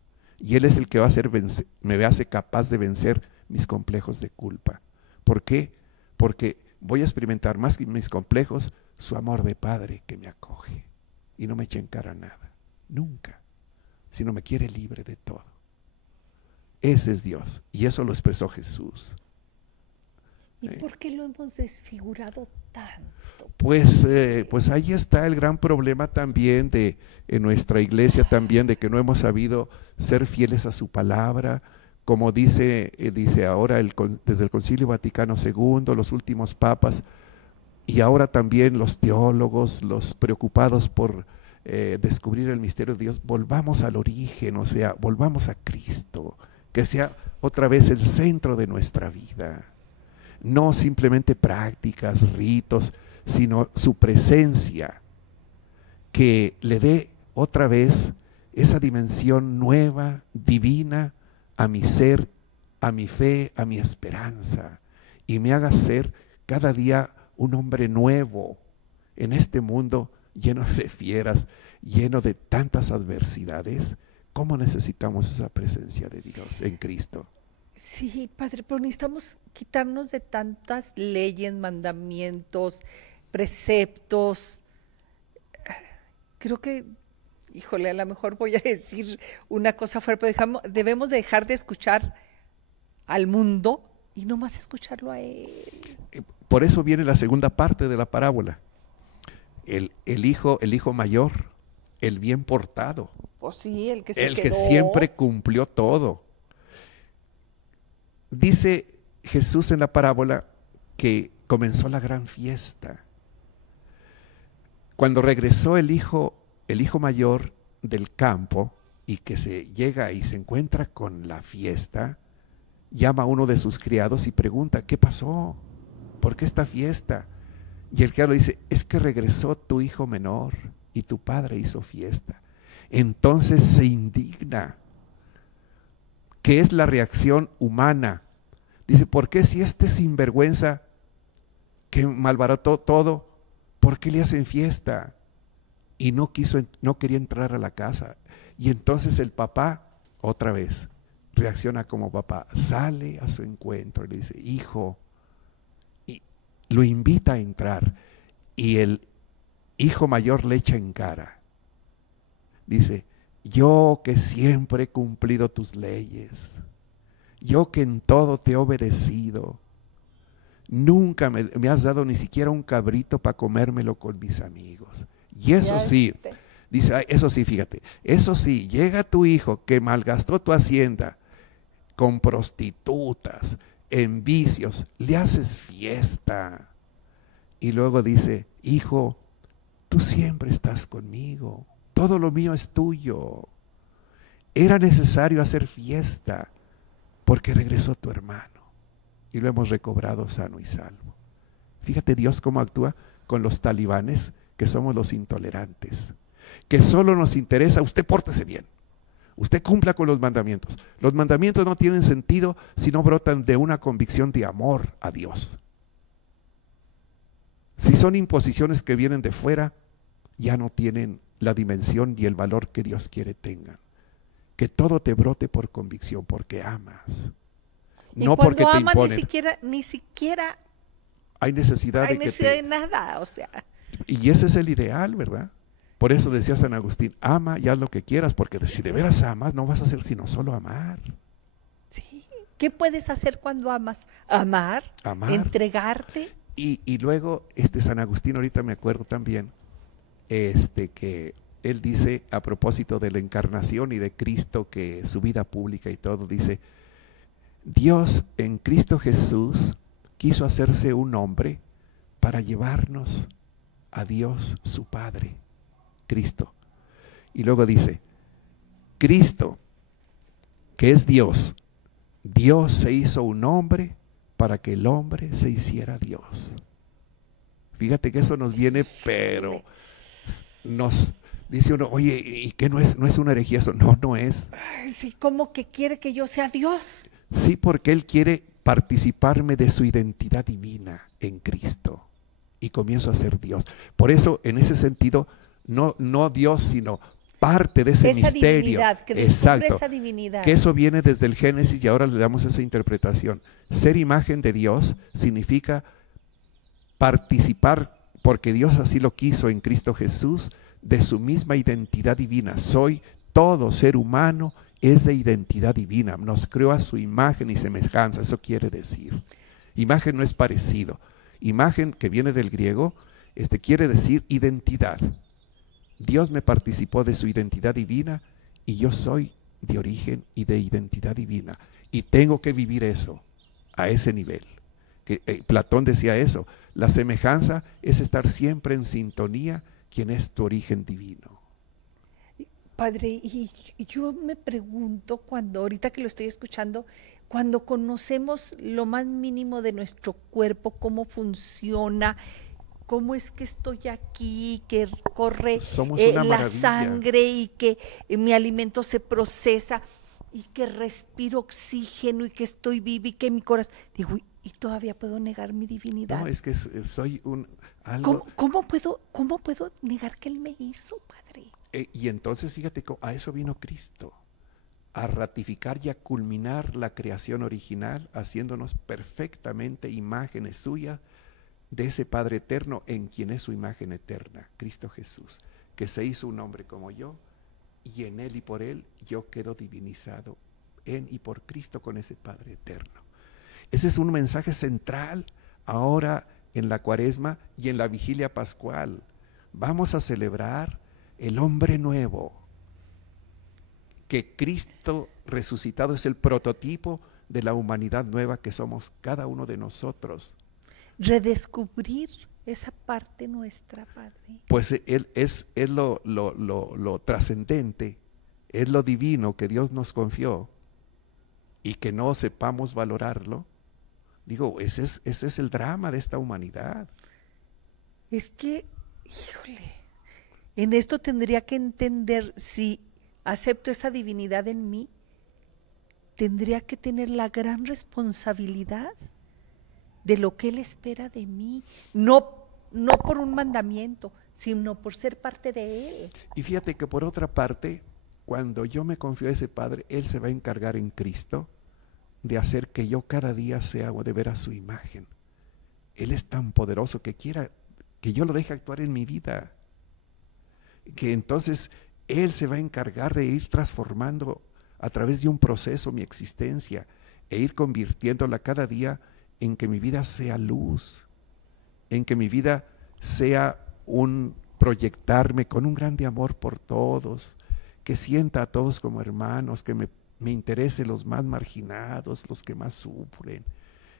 Y Él es el que me hace capaz de vencer mis complejos de culpa. ¿Por qué? Porque voy a experimentar más que mis complejos su amor de padre que me acoge y no me echa en cara nada, nunca, sino me quiere libre de todo. Ese es Dios y eso lo expresó Jesús. ¿Y por qué lo hemos desfigurado tanto? Pues ahí está el gran problema también en nuestra iglesia también, de que no hemos sabido ser fieles a su palabra, como dice ahora desde el Concilio Vaticano II, los últimos papas, y ahora también los teólogos, los preocupados por descubrir el misterio de Dios. Volvamos al origen, o sea, volvamos a Cristo, que sea otra vez el centro de nuestra vida. No simplemente prácticas, ritos, sino su presencia, que le dé otra vez esa dimensión nueva, divina, a mi ser, a mi fe, a mi esperanza, y me haga ser cada día un hombre nuevo en este mundo lleno de fieras, lleno de tantas adversidades. ¿Cómo necesitamos esa presencia de Dios en Cristo? Sí, Padre, pero necesitamos quitarnos de tantas leyes, mandamientos, preceptos. Creo que, híjole, a lo mejor voy a decir una cosa fuerte, pero debemos dejar de escuchar al mundo y no más escucharlo a Él. Por eso viene la segunda parte de la parábola. El hijo mayor, el bien portado. Pues sí, el que que siempre cumplió todo. Dice Jesús en la parábola que comenzó la gran fiesta. Cuando regresó el hijo mayor del campo y que se llega y se encuentra con la fiesta, llama a uno de sus criados y pregunta, ¿qué pasó? ¿Por qué esta fiesta? Y el criado dice, es que regresó tu hijo menor y tu padre hizo fiesta. Entonces se indigna. ¿Qué es la reacción humana? Dice, ¿por qué si este sinvergüenza que malbarató todo, por qué le hacen fiesta? Y no quería entrar a la casa. Y entonces el papá, otra vez, reacciona como papá, sale a su encuentro y le dice, hijo, y lo invita a entrar. Y el hijo mayor le echa en cara. Dice, yo que siempre he cumplido tus leyes, yo que en todo te he obedecido, nunca me has dado ni siquiera un cabrito para comérmelo con mis amigos. Y eso sí, Dice, "Ay, eso sí, fíjate, eso sí, llega tu hijo que malgastó tu hacienda con prostitutas, en vicios, le haces fiesta. Y luego dice, hijo, tú siempre estás conmigo, todo lo mío es tuyo. Era necesario hacer fiesta porque regresó tu hermano y lo hemos recobrado sano y salvo". Fíjate Dios cómo actúa con los talibanes, que somos los intolerantes, que solo nos interesa, usted pórtese bien, usted cumpla con los mandamientos. Los mandamientos no tienen sentido si no brotan de una convicción de amor a Dios. Si son imposiciones que vienen de fuera, ya no tienen la dimensión y el valor que Dios quiere tengan. Que todo te brote por convicción, porque amas. Y no cuando porque te ama, imponen. ni siquiera Hay necesidad hay de que necesidad te... de nada, o sea. Y ese es el ideal, ¿verdad? Por eso decía San Agustín, ama y haz lo que quieras, porque si de veras amas, no vas a hacer sino solo amar. Sí. ¿Qué puedes hacer cuando amas? Amar, entregarte. Y luego, San Agustín, ahorita me acuerdo también, que él dice, a propósito de la encarnación y de Cristo, que su vida pública y todo, dice, Dios en Cristo Jesús quiso hacerse un hombre para llevarnos a Dios su Padre, Cristo. Y luego dice, Cristo, que es Dios, Dios se hizo un hombre para que el hombre se hiciera Dios. Fíjate que eso nos viene, pero nos dice uno, oye, ¿y qué no es una herejía eso? No, no es. Ay, sí, ¿cómo que quiere que yo sea Dios? Sí, porque Él quiere participarme de su identidad divina en Cristo y comienzo a ser Dios. Por eso, en ese sentido, no Dios, sino parte de ese misterio. Divinidad, que exacto, esa divinidad. Que eso viene desde el Génesis y ahora le damos esa interpretación. Ser imagen de Dios significa participar, porque Dios así lo quiso en Cristo Jesús, de su misma identidad divina. Soy todo ser humano, es de identidad divina, nos creó a su imagen y semejanza, eso quiere decir. Imagen no es parecido. Imagen, que viene del griego, quiere decir identidad. Dios me participó de su identidad divina y yo soy de origen y de identidad divina. Y tengo que vivir eso, a ese nivel. Platón decía eso, la semejanza es estar siempre en sintonía, quien es tu origen divino. Padre, y yo me pregunto, ahorita que lo estoy escuchando, cuando conocemos lo más mínimo de nuestro cuerpo, cómo funciona, cómo es que estoy aquí, que corre la sangre y que mi alimento se procesa y que respiro oxígeno y que estoy viva y que mi corazón, digo, y todavía puedo negar mi divinidad. No, es que soy algo. ¿Cómo puedo negar que Él me hizo, Padre? Y entonces fíjate, a eso vino Cristo, a ratificar y a culminar la creación original, haciéndonos perfectamente imágenes suyas de ese Padre eterno, en quien es su imagen eterna, Cristo Jesús, que se hizo un hombre como yo, y en Él y por Él yo quedo divinizado, en y por Cristo con ese Padre eterno. Ese es un mensaje central ahora en la Cuaresma y en la Vigilia Pascual. Vamos a celebrar el hombre nuevo, que Cristo resucitado es el prototipo de la humanidad nueva que somos cada uno de nosotros. Redescubrir esa parte nuestra, Padre. Pues Él es lo trascendente, es lo divino que Dios nos confió y que no sepamos valorarlo. Digo, ese es el drama de esta humanidad. Es que, híjole, en esto tendría que entender, si acepto esa divinidad en mí, tendría que tener la gran responsabilidad de lo que Él espera de mí, no por un mandamiento, sino por ser parte de Él. Y fíjate que por otra parte, cuando yo me confío a ese Padre, Él se va a encargar en Cristo de hacer que yo cada día sea de ver a su imagen. Él es tan poderoso que quiera que yo lo deje actuar en mi vida, que entonces Él se va a encargar de ir transformando a través de un proceso mi existencia e ir convirtiéndola cada día en que mi vida sea luz, en que mi vida sea un proyectarme con un grande amor por todos, que sienta a todos como hermanos, que me interese los más marginados, los que más sufren.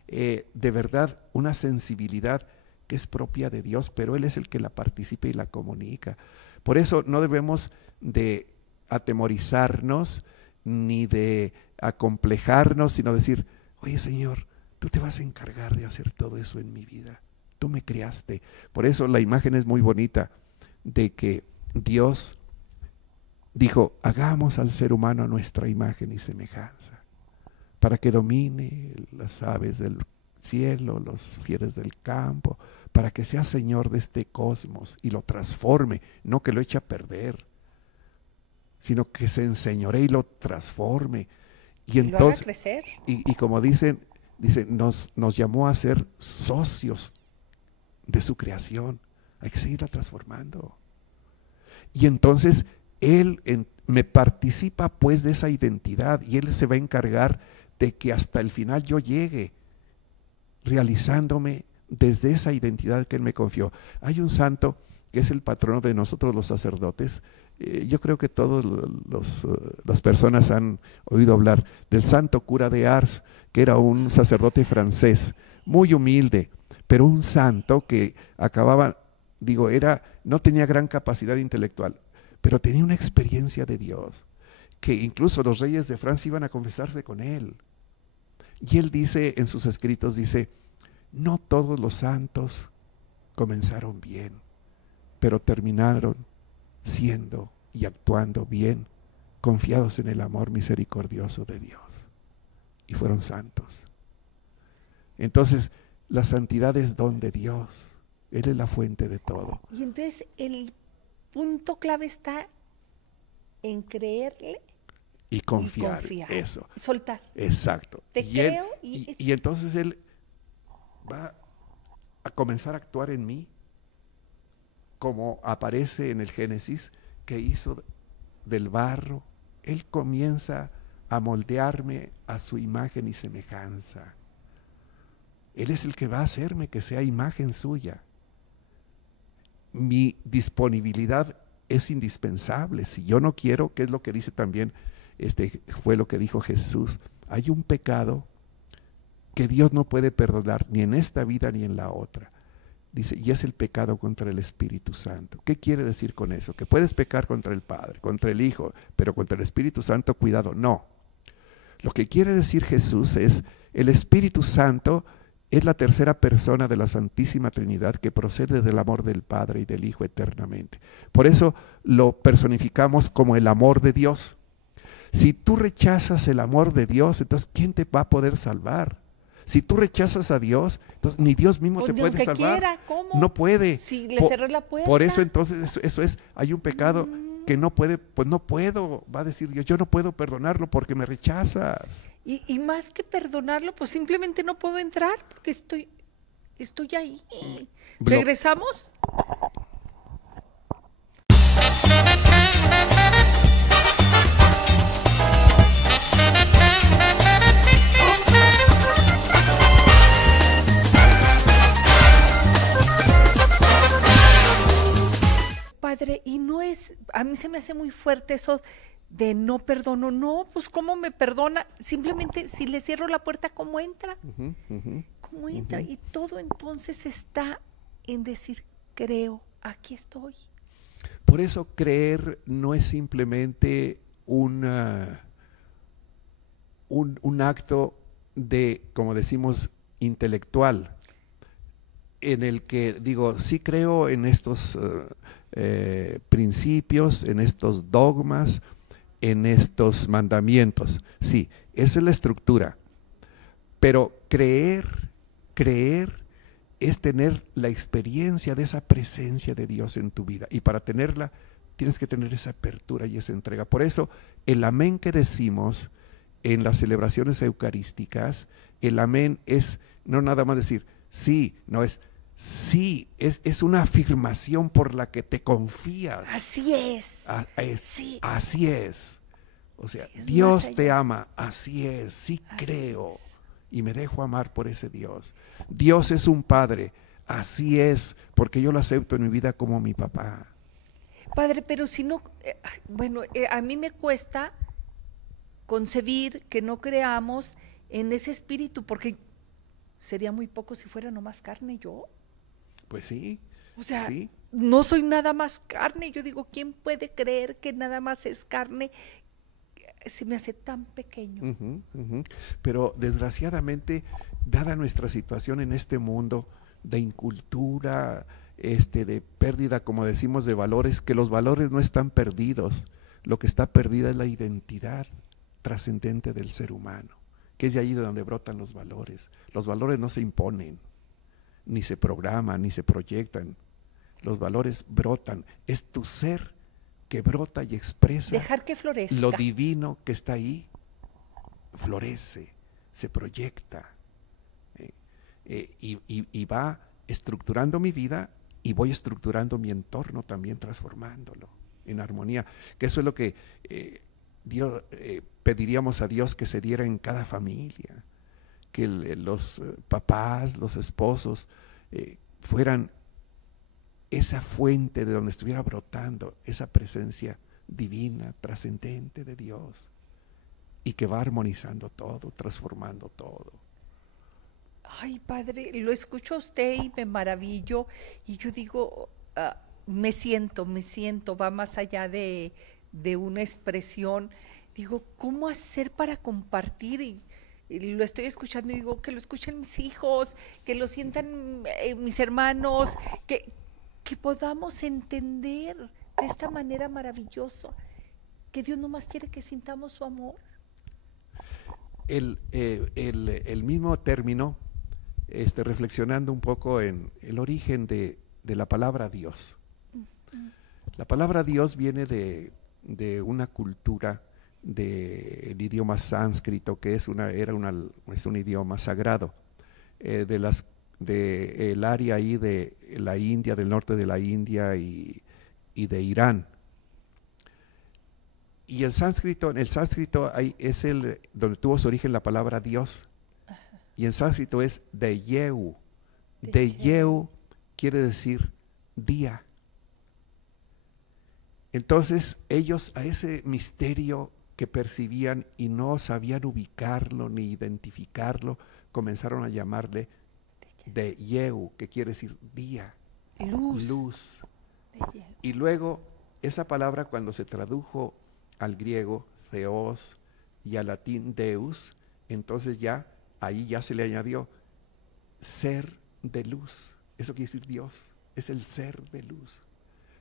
De verdad, una sensibilidad que es propia de Dios, pero Él es el que la participa y la comunica. Por eso no debemos de atemorizarnos ni de acomplejarnos, sino decir, oye Señor, tú te vas a encargar de hacer todo eso en mi vida. Tú me creaste. Por eso la imagen es muy bonita de que Dios dijo, hagamos al ser humano a nuestra imagen y semejanza, para que domine las aves del cielo, los fieres del campo, para que sea Señor de este cosmos y lo transforme, no que lo eche a perder, sino que se enseñoree y lo transforme. Y entonces, lo haga crecer. Y como dice, nos llamó a ser socios de su creación. Hay que seguirla transformando. Y entonces Él me participa pues de esa identidad, y Él se va a encargar de que hasta el final yo llegue realizándome desde esa identidad que Él me confió. Hay un santo que es el patrono de nosotros los sacerdotes. Yo creo que todas las personas han oído hablar del santo cura de Ars, que era un sacerdote francés, muy humilde, pero un santo que acababa, no tenía gran capacidad intelectual, pero tenía una experiencia de Dios, que incluso los reyes de Francia iban a confesarse con él. Y él dice en sus escritos, no todos los santos comenzaron bien, pero terminaron siendo y actuando bien, confiados en el amor misericordioso de Dios, y fueron santos. Entonces, la santidad es don de Dios. Él es la fuente de todo. Y entonces el punto clave está en creerle y confiar. Eso. Soltar. Exacto. Te creo y entonces Él va a comenzar a actuar en mí, como aparece en el Génesis, que hizo del barro. Él comienza a moldearme a su imagen y semejanza. Él es el que va a hacerme que sea imagen suya. Mi disponibilidad es indispensable. Si yo no quiero, que es lo que dice también, fue lo que dijo Jesús, hay un pecado que Dios no puede perdonar ni en esta vida ni en la otra. Dice, y es el pecado contra el Espíritu Santo. ¿Qué quiere decir con eso? Que puedes pecar contra el Padre, contra el Hijo, pero contra el Espíritu Santo, cuidado, no. Lo que quiere decir Jesús es, el Espíritu Santo es la tercera persona de la Santísima Trinidad que procede del amor del Padre y del Hijo eternamente. Por eso lo personificamos como el amor de Dios. Si tú rechazas el amor de Dios, entonces ¿quién te va a poder salvar? Si tú rechazas a Dios, entonces ni Dios mismo te puede salvar. Quiera, ¿cómo? No puede. Si le cerré la puerta. Por eso entonces eso es, hay un pecado que no puede, pues no puedo, va a decir Dios, yo no puedo perdonarlo porque me rechazas. Y más que perdonarlo, pues simplemente no puedo entrar porque estoy ahí. ¿Regresamos? Padre, y no es, a mí se me hace muy fuerte eso de no perdono. No, pues ¿cómo me perdona? Simplemente si le cierro la puerta, ¿cómo entra? ¿Cómo entra? Y todo entonces está en decir, creo, aquí estoy. Por eso creer no es simplemente un acto de, como decimos, intelectual, en el que digo, sí creo en estos principios, en estos dogmas, en estos mandamientos. Sí, esa es la estructura. Pero creer es tener la experiencia de esa presencia de Dios en tu vida. Y para tenerla, tienes que tener esa apertura y esa entrega. Por eso, el amén que decimos en las celebraciones eucarísticas, el amén es no nada más decir sí, no es sí, es una afirmación por la que te confías. Así es. Sí. Así es. O sea, sí, Dios te ama, así es, sí así creo. Y me dejo amar por ese Dios. Dios es un Padre, así es, porque yo lo acepto en mi vida como mi papá. Padre, pero si no, bueno, a mí me cuesta concebir que no creamos en ese espíritu, porque sería muy poco si fuera nomás carne yo. Pues sí, O sea, sí. no soy nada más carne. Yo digo, ¿quién puede creer que nada más es carne? Se me hace tan pequeño. Ujú, ujú. Pero desgraciadamente, dada nuestra situación en este mundo de incultura, de pérdida, como decimos, de valores, que los valores no están perdidos, lo que está perdida es la identidad trascendente del ser humano, que es de allí de donde brotan los valores. Los valores no se imponen, ni se programan, ni se proyectan. Los valores brotan, es tu ser que brota y expresa Dejar que florezca. lo divino que está ahí, florece, se proyecta, y va estructurando mi vida y voy estructurando mi entorno también, transformándolo en armonía, que eso es lo que Dios, pediríamos a Dios que se diera en cada familia, que los papás, los esposos fueran esa fuente de donde estuviera brotando esa presencia divina, trascendente de Dios, y que va armonizando todo, transformando todo. Ay, Padre, lo escucho a usted y me maravillo, y yo digo, me siento, va más allá de una expresión. Digo, ¿cómo hacer para compartir? Y lo estoy escuchando y digo, que lo escuchen mis hijos, que lo sientan mis hermanos, que podamos entender de esta manera maravillosa que Dios nomás quiere que sintamos su amor. El mismo término, reflexionando un poco en el origen de la palabra Dios. La palabra Dios viene de una cultura del idioma sánscrito, que es un idioma sagrado, del área ahí de la India, del norte de la India y de Irán. Y en el sánscrito es donde tuvo su origen la palabra Dios. Y en sánscrito es Deyeu. Deyeu quiere decir día. Entonces ellos a ese misterio que percibían y no sabían ubicarlo ni identificarlo, comenzaron a llamarle Deyeu, que quiere decir día, luz. Y luego esa palabra, cuando se tradujo al griego theos y al latín deus, entonces ya ahí ya se le añadió ser de luz. Eso quiere decir Dios, es el ser de luz.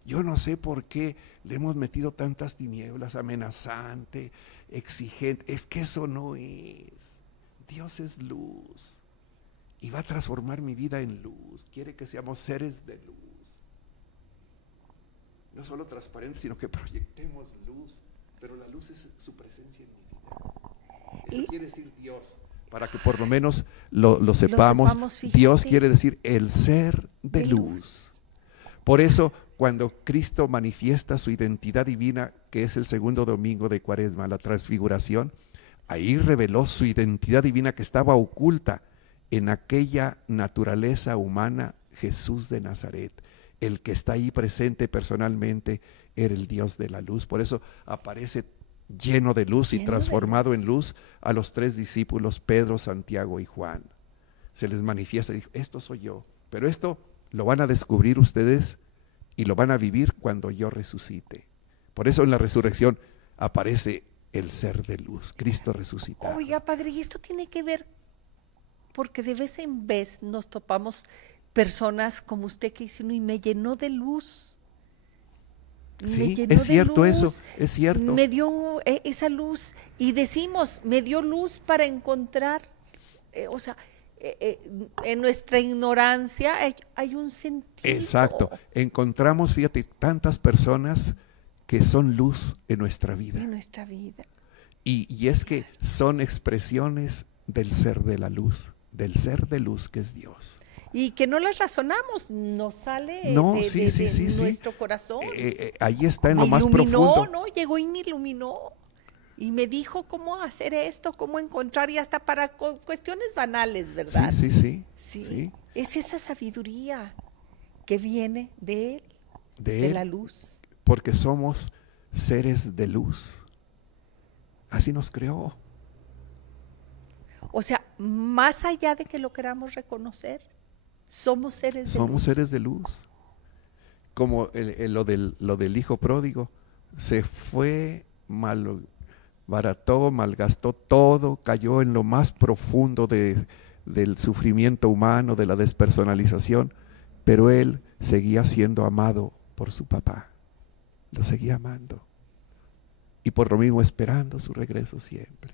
Yo no sé por qué le hemos metido tantas tinieblas, amenazante, exigente. Es que eso no es. Dios es luz y va a transformar mi vida en luz. Quiere que seamos seres de luz. No solo transparentes, sino que proyectemos luz. Pero la luz es su presencia en mi vida. Eso quiere decir Dios. Para que por lo menos lo sepamos, Dios quiere decir el ser de luz. Por eso, cuando Cristo manifiesta su identidad divina, que es el segundo domingo de Cuaresma, la transfiguración, ahí reveló su identidad divina que estaba oculta en aquella naturaleza humana, Jesús de Nazaret. El que está ahí presente personalmente era el Dios de la luz. Por eso aparece lleno de luz y transformado en luz a los 3 discípulos, Pedro, Santiago y Juan. Se les manifiesta y dijo, esto soy yo. Pero esto lo van a descubrir ustedes y lo van a vivir cuando yo resucite. Por eso en la resurrección aparece el ser de luz, Cristo resucitado. Oiga, Padre, y esto tiene que ver, porque de vez en vez nos topamos personas como usted que dice, y me llenó de luz. Sí, es cierto eso, es cierto. Me dio esa luz y decimos, me dio luz para encontrar, en nuestra ignorancia hay un sentido. Exacto, encontramos, fíjate, tantas personas que son luz en nuestra vida. En nuestra vida. Y es que son expresiones del ser de la luz, del ser de luz que es Dios. Y que no las razonamos, nos sale de nuestro corazón. Ahí está en lo más profundo. ¿No? Llegó y me iluminó. Y me dijo cómo hacer esto, cómo encontrar, y hasta para cuestiones banales, ¿verdad? Sí. Es esa sabiduría que viene de él, de la luz. porque somos seres de luz. Así nos creó. O sea, más allá de que lo queramos reconocer, somos seres de luz. Somos seres de luz. Como lo del hijo pródigo, se fue, malbarató, malgastó todo, cayó en lo más profundo del sufrimiento humano, de la despersonalización, pero él seguía siendo amado por su papá. Lo seguía amando. Y por lo mismo esperando su regreso siempre.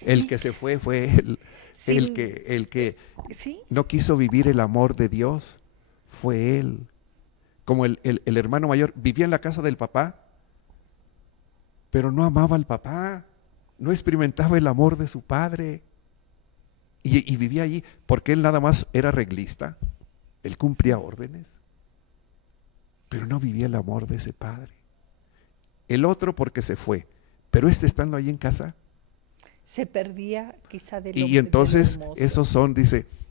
El que se fue él. Sí. El que ¿Sí? no quiso vivir el amor de Dios fue él. Como el hermano mayor vivía en la casa del papá, pero no amaba al papá, no experimentaba el amor de su padre y vivía allí porque él nada más era reglista, él cumplía órdenes, pero no vivía el amor de ese padre. El otro porque se fue, pero estando ahí en casa se perdía quizá de lo y entonces de lo hermoso.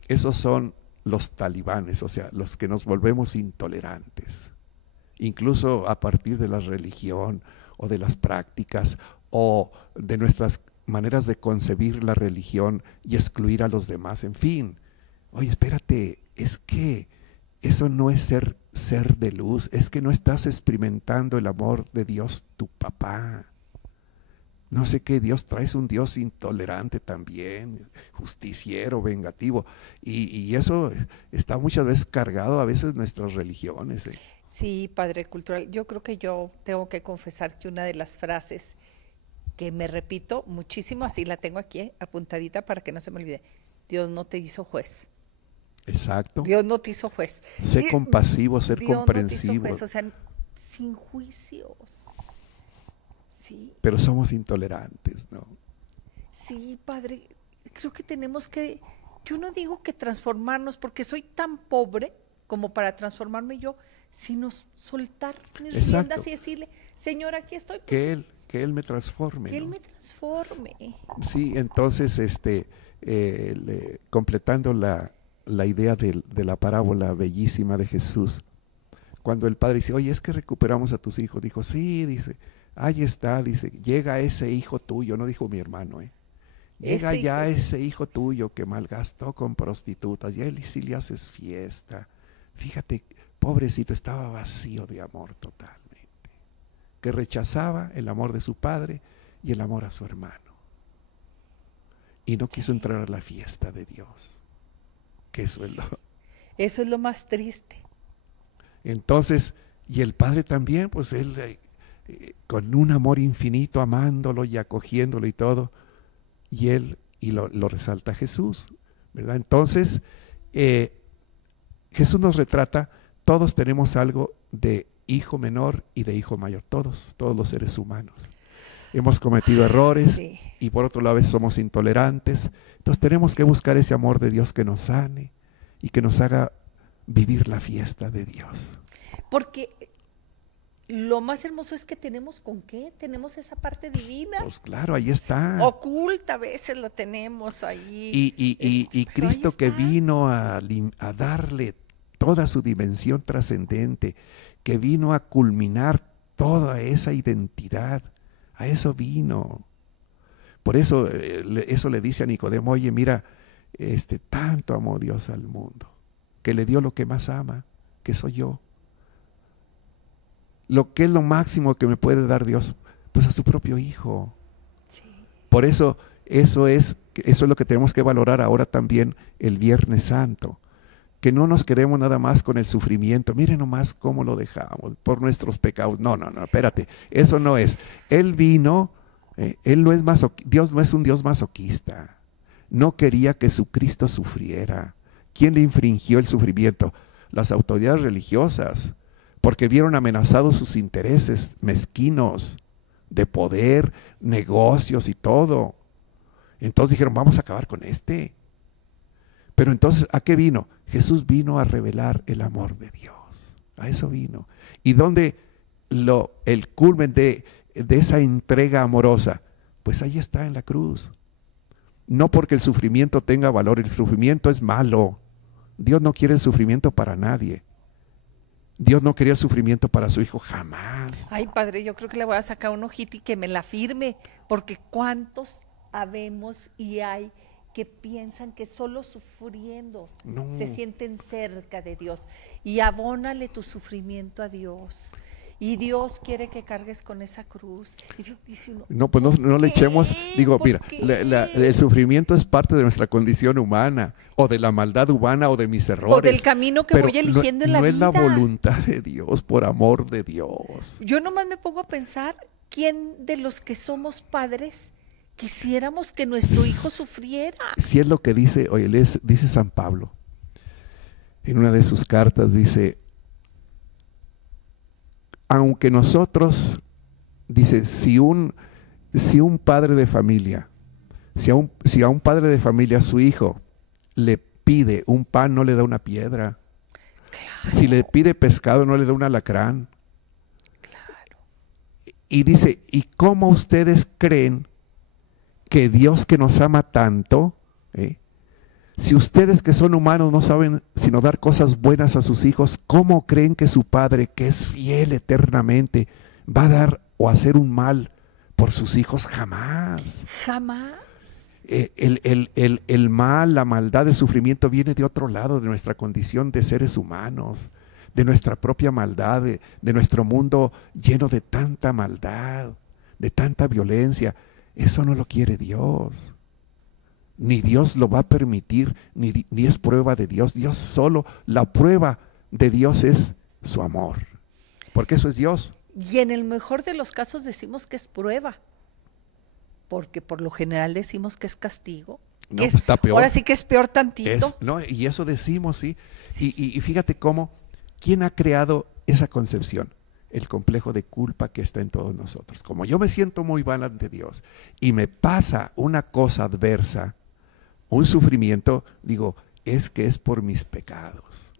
esos son los talibanes, o sea, los que nos volvemos intolerantes, incluso a partir de la religión o de las prácticas o de nuestras maneras de concebir la religión y excluir a los demás, en fin. Oye, espérate, es que eso no es ser de luz, es que no estás experimentando el amor de Dios, tu papá. No sé qué Dios traes, un Dios intolerante también, justiciero, vengativo, y eso está muchas veces cargado a veces nuestras religiones. Sí, padre cultural, yo creo que yo tengo que confesar que una de las frases que me repito muchísimo, así la tengo aquí apuntadita para que no se me olvide: Dios no te hizo juez. Exacto. Dios no te hizo juez. Sé compasivo, ser Dios comprensivo. No te hizo juez, o sea, sin juicios. Sí. Pero somos intolerantes, ¿no? Sí, padre, creo que tenemos que, yo no digo que transformarnos, porque soy tan pobre como para transformarme yo, sino soltar mis riendas y decirle: Señor, aquí estoy. Pues, que él me transforme. Que ¿no? Él me transforme. Sí, entonces, completando la idea de la parábola bellísima de Jesús, cuando el padre dice: oye, es que recuperamos a tus hijos, dijo: sí, dice, ahí está, dice, llega ese hijo tuyo, no dijo mi hermano, llega ya ese hijo tuyo que malgastó con prostitutas, y a él sí le haces fiesta. Fíjate, pobrecito, estaba vacío de amor totalmente, que rechazaba el amor de su padre y el amor a su hermano, y no quiso entrar a la fiesta de Dios, que eso es lo más triste. Entonces, y el padre también, pues él con un amor infinito, amándolo y acogiéndolo y todo, y lo resalta Jesús, ¿verdad? Entonces, Jesús nos retrata, todos tenemos algo de hijo menor y de hijo mayor, todos los seres humanos. Hemos cometido errores, sí, y por otro lado a veces somos intolerantes, entonces tenemos que buscar ese amor de Dios que nos sane y que nos haga vivir la fiesta de Dios. Porque lo más hermoso es que tenemos con qué, tenemos esa parte divina. Pues claro, ahí está. Oculta, a veces la tenemos ahí. Y Cristo que vino a darle toda su dimensión trascendente, que vino a culminar toda esa identidad, a eso vino. Por eso, eso le dice a Nicodemo: oye, mira, tanto amó Dios al mundo, que le dio lo que más ama, que soy yo. Lo que es lo máximo que me puede dar Dios, pues a su propio Hijo. Sí. Por eso, eso es lo que tenemos que valorar ahora también el Viernes Santo. Que no nos quedemos nada más con el sufrimiento. Miren nomás cómo lo dejamos por nuestros pecados. No, espérate, eso no es. Él vino, Él no es Dios no es un Dios masoquista. No quería que su Cristo sufriera. ¿Quién le infringió el sufrimiento? Las autoridades religiosas, porque vieron amenazados sus intereses mezquinos de poder, negocios y todo. Entonces dijeron: vamos a acabar con este. Pero entonces, ¿a qué vino? Jesús vino a revelar el amor de Dios. A eso vino. ¿Y dónde el culmen de esa entrega amorosa? Pues ahí está, en la cruz. No porque el sufrimiento tenga valor, el sufrimiento es malo. Dios no quiere el sufrimiento para nadie. Dios no quería el sufrimiento para su hijo, jamás. Ay, padre, yo creo que le voy a sacar un ojito y que me la firme, porque cuántos habemos y hay que piensan que solo sufriendo se sienten cerca de Dios. Y abónale tu sufrimiento a Dios. Y Dios quiere que cargues con esa cruz. Y Dios dice uno, no, pues no le echemos, digo, mira, el sufrimiento es parte de nuestra condición humana, o de la maldad humana, o de mis errores. O del camino que voy eligiendo en la vida. No es la voluntad de Dios, por amor de Dios. Yo nomás me pongo a pensar, ¿quién de los que somos padres quisiéramos que nuestro hijo sufriera? Si es lo que dice, oye, dice San Pablo, en una de sus cartas dice, aunque nosotros, dice, si un padre de familia, si a un padre de familia su hijo le pide un pan, no le da una piedra. Claro. Si le pide pescado, no le da un alacrán. Claro. Y dice, ¿y cómo ustedes creen que Dios, que nos ama tanto, si ustedes que son humanos no saben sino dar cosas buenas a sus hijos, ¿cómo creen que su Padre, que es fiel eternamente, va a dar o hacer un mal por sus hijos? Jamás. Jamás. El mal, la maldad, el sufrimiento viene de otro lado, de nuestra condición de seres humanos, de nuestra propia maldad, de nuestro mundo lleno de tanta maldad, de tanta violencia. Eso no lo quiere Dios. Ni Dios lo va a permitir, ni es prueba de Dios. Dios solo, la prueba de Dios es su amor, porque eso es Dios. Y en el mejor de los casos decimos que es prueba, porque por lo general decimos que es castigo. No, pues está peor. Ahora sí que es peor tantito. Y eso decimos, sí. Y fíjate cómo, ¿quién ha creado esa concepción? El complejo de culpa que está en todos nosotros. Como yo me siento muy mal ante Dios y me pasa una cosa adversa, un sufrimiento, digo, es que es por mis pecados.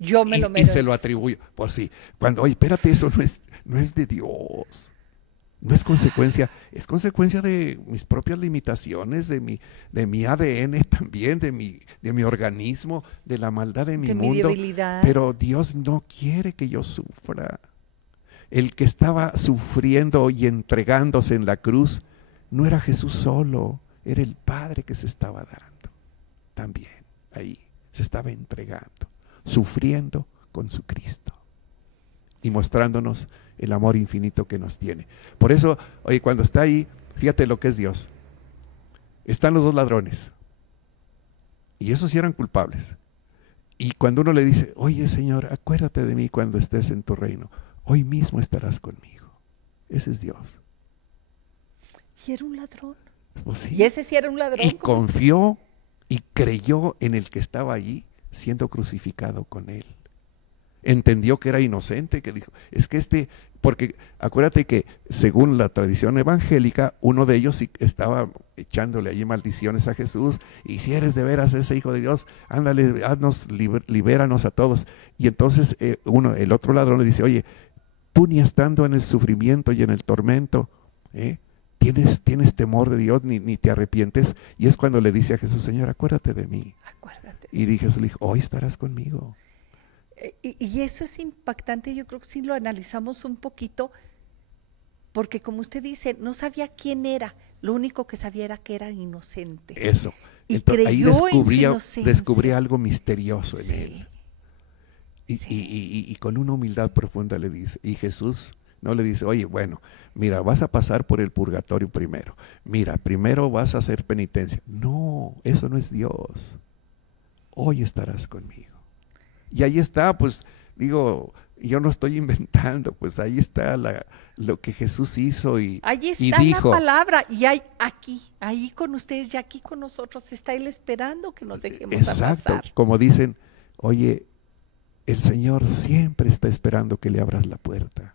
Yo me lo merezco. Y se lo atribuyo. Pues sí, cuando, oye, espérate, eso no es de Dios. No es consecuencia, es consecuencia de mis propias limitaciones, de mi ADN también, de mi organismo, de la maldad de mi mundo. Debilidad. Pero Dios no quiere que yo sufra. El que estaba sufriendo y entregándose en la cruz no era Jesús solo, era el Padre que se estaba dando. También ahí se estaba entregando, sufriendo con su Cristo y mostrándonos el amor infinito que nos tiene. Por eso, oye, cuando está ahí, fíjate lo que es Dios. Están los dos ladrones y esos sí eran culpables. Y cuando uno le dice, oye Señor, acuérdate de mí cuando estés en tu reino, hoy mismo estarás conmigo. Ese es Dios. Y era un ladrón. Pues sí. Y ese sí era un ladrón. Y confió y creyó en el que estaba allí siendo crucificado con él. Entendió que era inocente, que dijo, es que porque acuérdate que según la tradición evangélica, uno de ellos estaba echándole allí maldiciones a Jesús, y si eres de veras ese hijo de Dios, ándale, libéranos a todos. Y entonces el otro ladrón le dice, oye, tú ni estando en el sufrimiento y en el tormento, tienes temor de Dios, ni te arrepientes. Y es cuando le dice a Jesús, Señor, acuérdate de mí. Acuérdate. Y Jesús le dijo, hoy estarás conmigo. Y eso es impactante, yo creo que si lo analizamos un poquito, porque como usted dice, no sabía quién era, lo único que sabía era que era inocente. Eso. Y entonces, creyó ahí en su inocencia. descubrí algo misterioso en Sí. él. Y, Sí. y con una humildad profunda le dice, y Jesús no le dice, oye, bueno, mira, vas a pasar por el purgatorio primero. Mira, primero vas a hacer penitencia. No, eso no es Dios. Hoy estarás conmigo. Y ahí está, pues, digo, yo no estoy inventando, pues ahí está lo que Jesús hizo y ahí está y dijo, la palabra, y hay aquí, ahí con ustedes y aquí con nosotros, está Él esperando que nos dejemos exacto, abrazar. como dicen, oye, el Señor siempre está esperando que le abras la puerta.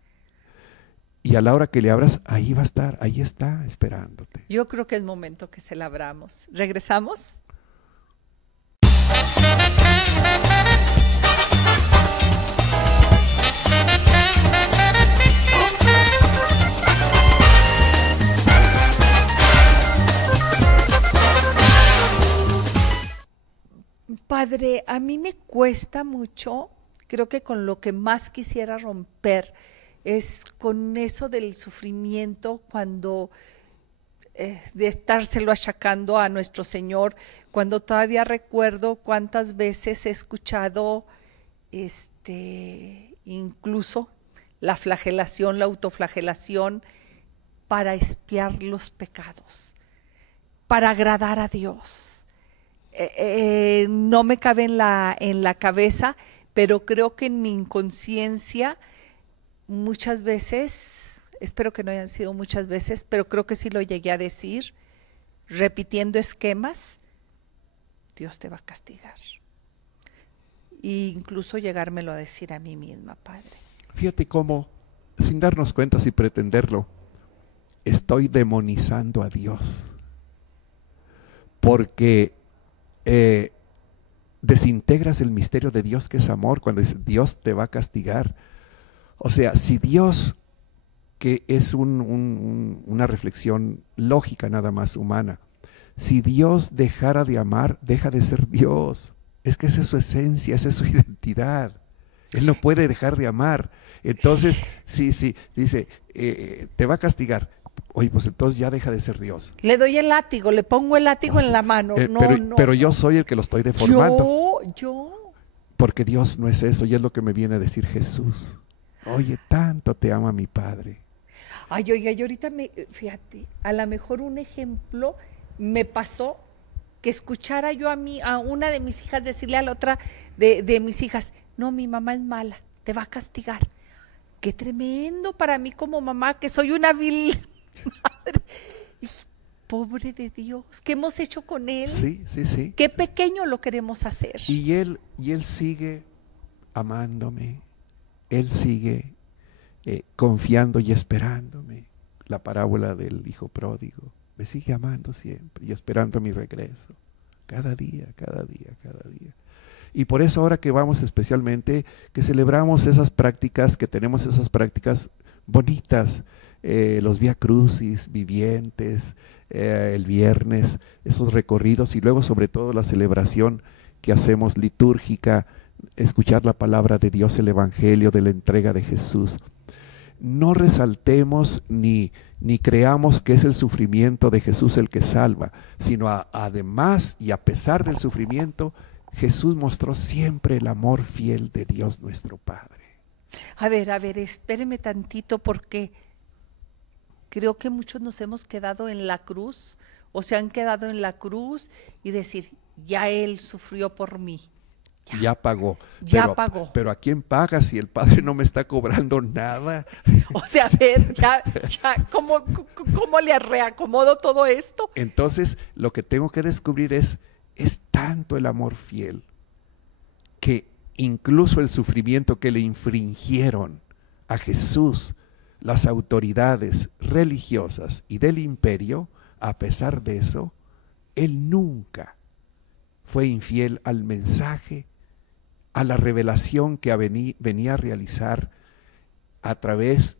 Y a la hora que le abras, ahí va a estar, ahí está esperándote. Yo creo que es momento que se la abramos. ¿Regresamos? Padre, a mí me cuesta mucho Creo que con lo que más quisiera romper es con eso del sufrimiento cuando de estárselo achacando a nuestro Señor, cuando todavía recuerdo cuántas veces he escuchado incluso la flagelación, la autoflagelación para expiar los pecados, para agradar a Dios. No me cabe en la cabeza, pero creo que en mi inconsciencia muchas veces, espero que no hayan sido muchas veces, pero creo que sí lo llegué a decir, repitiendo esquemas, Dios te va a castigar. E incluso llegármelo a decir a mí misma, Padre. Fíjate cómo, sin darnos cuenta, sin pretenderlo, estoy demonizando a Dios. Porque desintegras el misterio de Dios, que es amor, cuando dice Dios te va a castigar. O sea, si Dios, que es una reflexión lógica nada más humana, si Dios dejara de amar, deja de ser Dios. Es que esa es su esencia, esa es su identidad. Él no puede dejar de amar. Entonces, sí, dice, te va a castigar. Oye, pues entonces ya deja de ser Dios. Le doy el látigo, le pongo el látigo en la mano. Pero yo soy el que lo estoy deformando. Yo. Porque Dios no es eso, y es lo que me viene a decir Jesús. Oye, tanto te ama mi Padre. Ay, oiga, yo ahorita fíjate, a lo mejor un ejemplo me pasó que escuchara yo a una de mis hijas decirle a la otra de mis hijas, no, mi mamá es mala, te va a castigar. Qué tremendo para mí como mamá, que soy una vil madre. Y, pobre de Dios, ¿qué hemos hecho con él? Sí. Qué pequeño lo queremos hacer. Y él sigue amándome, él sigue confiando y esperándome. La parábola del hijo pródigo, me sigue amando siempre y esperando mi regreso, cada día. Y por eso ahora que vamos especialmente, que celebramos esas prácticas, que tenemos esas prácticas bonitas, los Vía Crucis, vivientes, el viernes, esos recorridos, y luego sobre todo la celebración que hacemos litúrgica, escuchar la palabra de Dios, el Evangelio de la entrega de Jesús. No resaltemos ni creamos que es el sufrimiento de Jesús el que salva, sino además y a pesar del sufrimiento, Jesús mostró siempre el amor fiel de Dios nuestro Padre. A ver, espéreme tantito, porque creo que muchos nos hemos quedado en la cruz, o se han quedado en la cruz y decir, ya Él sufrió por mí. Ya pagó. Pagó. Pero ¿a quién paga si el Padre no me está cobrando nada? O sea, a ver, ya ¿cómo le reacomodo todo esto? Entonces, lo que tengo que descubrir es tanto el amor fiel, que incluso el sufrimiento que le infringieron a Jesús las autoridades religiosas y del imperio, a pesar de eso, Él nunca fue infiel al mensaje, a la revelación que venía a realizar a través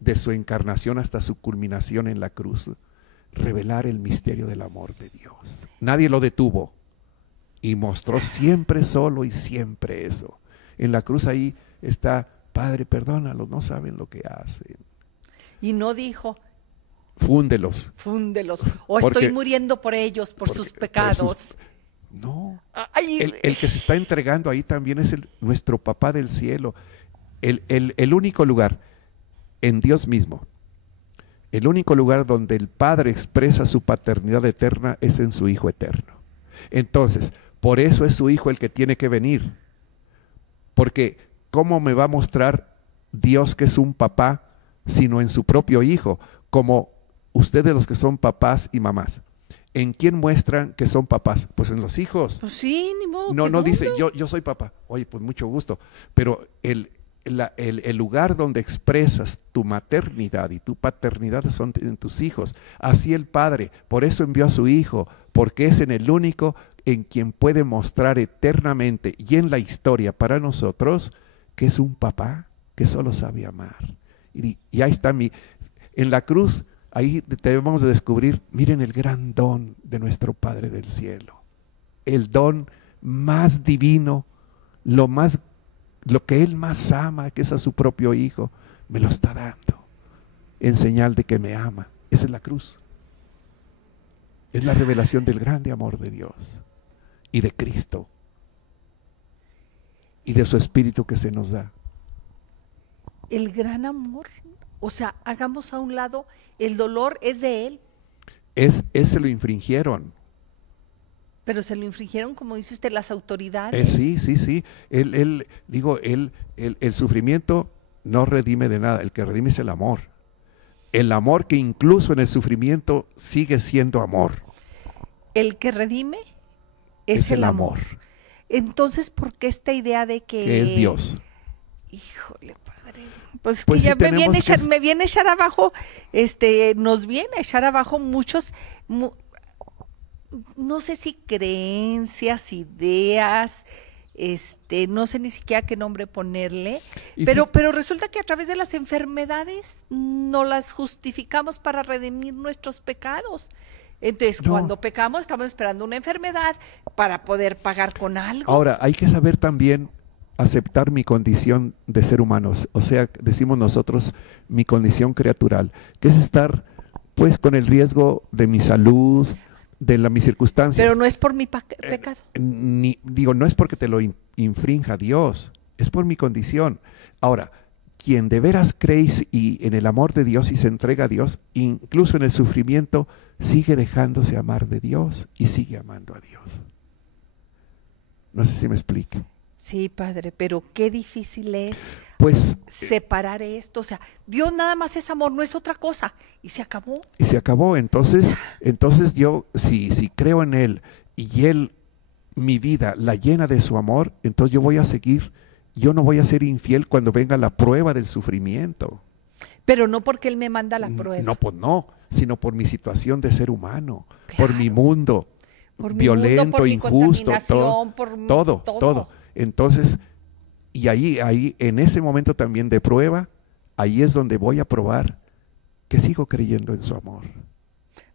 de su encarnación hasta su culminación en la cruz, revelar el misterio del amor de Dios. Nadie lo detuvo y mostró siempre solo y siempre eso. En la cruz ahí está, Padre, perdónalos, no saben lo que hacen. Y no dijo, fúndelos. O estoy muriendo por ellos, por sus pecados. No, el que se está entregando ahí también es nuestro Papá del cielo. El único lugar en Dios mismo, el único lugar donde el Padre expresa su paternidad eterna es en su Hijo eterno. Entonces, por eso es su Hijo el que tiene que venir. Porque ¿cómo me va a mostrar Dios que es un papá sino en su propio Hijo? Como ustedes los que son papás y mamás. ¿En quién muestran que son papás? Pues en los hijos. Pues sí, ni modo. No dice, yo soy papá. Oye, pues mucho gusto. Pero el lugar donde expresas tu maternidad y tu paternidad son en tus hijos. Así el Padre, por eso envió a su Hijo, porque es en el único en quien puede mostrar eternamente y en la historia para nosotros que es un papá que solo sabe amar. Y ahí está en la cruz. Ahí debemos de descubrir, miren el gran don de nuestro Padre del cielo, el don más divino, lo más lo que Él más ama, que es a su propio Hijo, me lo está dando en señal de que me ama. Esa es la cruz. Es la revelación del grande amor de Dios y de Cristo y de su Espíritu que se nos da. El gran amor, o sea, hagamos a un lado, el dolor es de Él. Se lo infringieron. Pero se lo infringieron, como dice usted, las autoridades. Sí. El sufrimiento no redime de nada. El que redime es el amor. El amor que incluso en el sufrimiento sigue siendo amor. El que redime es el amor. Entonces, ¿por qué esta idea de que es Dios? Híjole, Padre. Pues Pues que sí, ya me viene a echar abajo, nos viene a echar abajo muchos, no sé si creencias, ideas, no sé ni siquiera qué nombre ponerle, pero resulta que a través de las enfermedades no las justificamos para redimir nuestros pecados. Entonces, cuando pecamos, estamos esperando una enfermedad para poder pagar con algo. Ahora, hay que saber también aceptar mi condición de ser humano, o sea, decimos nosotros, mi condición criatural, que es estar, pues, con el riesgo de mi salud, de mis circunstancias. Pero no es por mi pecado. No es porque te lo infrinja Dios, es por mi condición. Ahora, quien de veras cree y en el amor de Dios y se entrega a Dios, incluso en el sufrimiento, sigue dejándose amar de Dios y sigue amando a Dios. No sé si me explico. Sí, Padre, pero qué difícil es separar esto. O sea, Dios nada más es amor, no es otra cosa. Y se acabó. Y se acabó. Entonces yo, si creo en Él y Él, mi vida, la llena de su amor, entonces yo voy a seguir. Yo no voy a ser infiel cuando venga la prueba del sufrimiento. Pero no porque Él me manda la prueba. No, pues no, sino por mi situación de ser humano, por mi mundo, por violento, mi mundo, por injusto, mi todo. Entonces, y ahí, en ese momento también de prueba, ahí es donde voy a probar que sigo creyendo en su amor.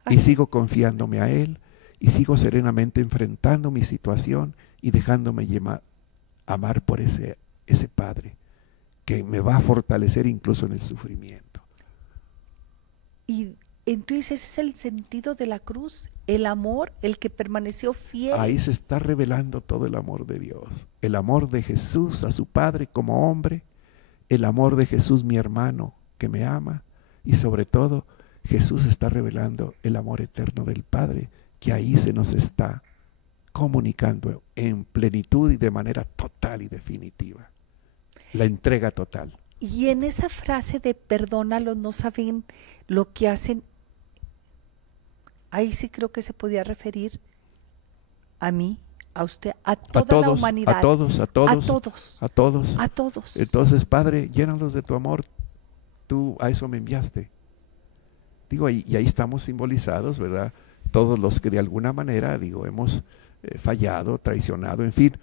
Y sigo confiándome a Él, y sigo serenamente enfrentando mi situación y dejándome amar por ese Padre que me va a fortalecer incluso en el sufrimiento. Y entonces ese es el sentido de la cruz, el amor, el que permaneció fiel. Ahí se está revelando todo el amor de Dios, el amor de Jesús a su Padre como hombre, el amor de Jesús mi hermano que me ama, y sobre todo Jesús está revelando el amor eterno del Padre, que ahí se nos está comunicando en plenitud y de manera total y definitiva. La entrega total. Y en esa frase de perdónalos, no saben lo que hacen. Ahí sí creo que se podía referir a mí, a usted, a toda la humanidad. A todos. Entonces, Padre, llénalos de tu amor. Tú a eso me enviaste. Digo, y ahí estamos simbolizados, ¿verdad? Todos los que de alguna manera, hemos fallado, traicionado, en fin.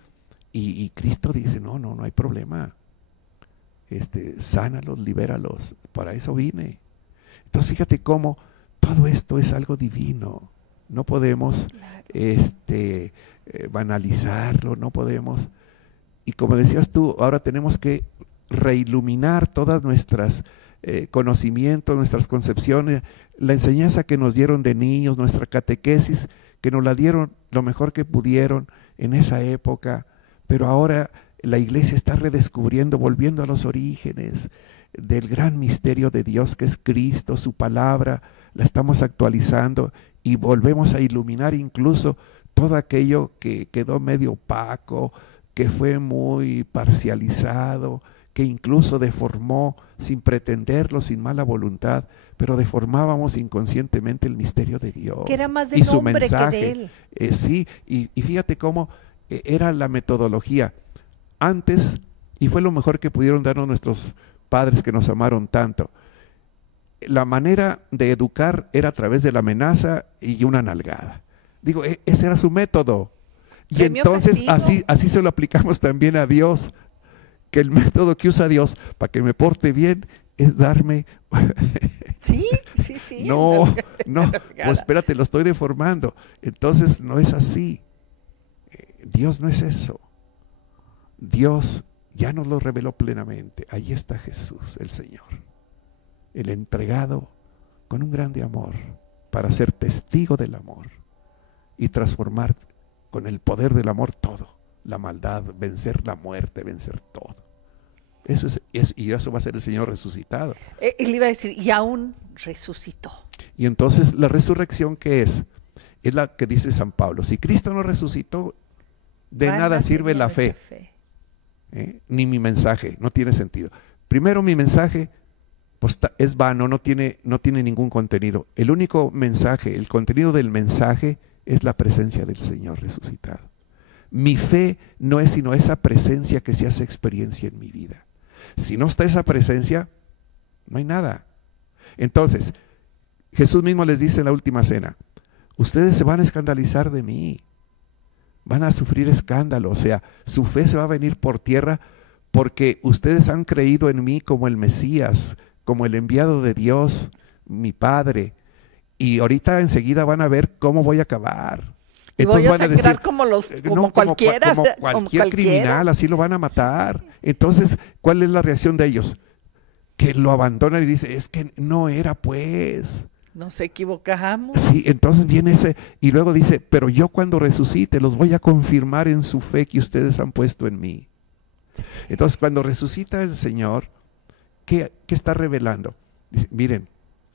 Y Cristo dice, no hay problema. Sánalos, libéralos. Para eso vine. Entonces, fíjate cómo todo esto es algo divino. No podemos banalizarlo, no podemos. Y como decías tú, ahora tenemos que reiluminar todas nuestras conocimientos, nuestras concepciones, la enseñanza que nos dieron de niños, nuestra catequesis, que nos la dieron lo mejor que pudieron en esa época, pero ahora la Iglesia está redescubriendo, volviendo a los orígenes del gran misterio de Dios que es Cristo, su palabra, la estamos actualizando y volvemos a iluminar incluso todo aquello que quedó medio opaco, que fue muy parcializado, que incluso deformó sin pretenderlo, sin mala voluntad, pero deformábamos inconscientemente el misterio de Dios. Que era más del hombre que de Él. Sí, y fíjate cómo era la metodología. Antes, y fue lo mejor que pudieron darnos nuestros padres que nos amaron tanto, la manera de educar era a través de la amenaza y una nalgada. Ese era su método. Y entonces así se lo aplicamos también a Dios, que el método que usa Dios para que me porte bien es darme... Sí. No, pues espérate, lo estoy deformando. Entonces no es así. Dios no es eso. Dios ya nos lo reveló plenamente. Ahí está Jesús, el Señor, el entregado con un grande amor para ser testigo del amor y transformar con el poder del amor todo, la maldad, vencer la muerte, vencer todo. Eso y eso va a ser el Señor resucitado. Él iba a decir, y aún resucitó. Y entonces la resurrección, ¿qué es? Es la que dice San Pablo: si Cristo no resucitó, de nada sirve la fe. Ni mi mensaje, no tiene sentido. Primero, mi mensaje pues, es vano, no tiene ningún contenido. El único mensaje, el contenido del mensaje es la presencia del Señor resucitado. Mi fe no es sino esa presencia que se hace experiencia en mi vida. Si no está esa presencia, no hay nada. Entonces, Jesús mismo les dice en la última cena: ustedes se van a escandalizar de mí, van a sufrir escándalo, o sea, su fe se va a venir por tierra porque ustedes han creído en mí como el Mesías, como el enviado de Dios, mi Padre, y ahorita enseguida van a ver cómo voy a acabar. Entonces van a decir, como cualquiera, como cualquier criminal, así lo van a matar. Sí. Entonces, ¿cuál es la reacción de ellos? Que lo abandonan y dicen, es que no era pues. Nos equivocamos. Sí, entonces viene ese, y luego dice, pero yo cuando resucite los voy a confirmar en su fe que ustedes han puesto en mí. Entonces, cuando resucita el Señor, ¿qué está revelando? Dice, miren,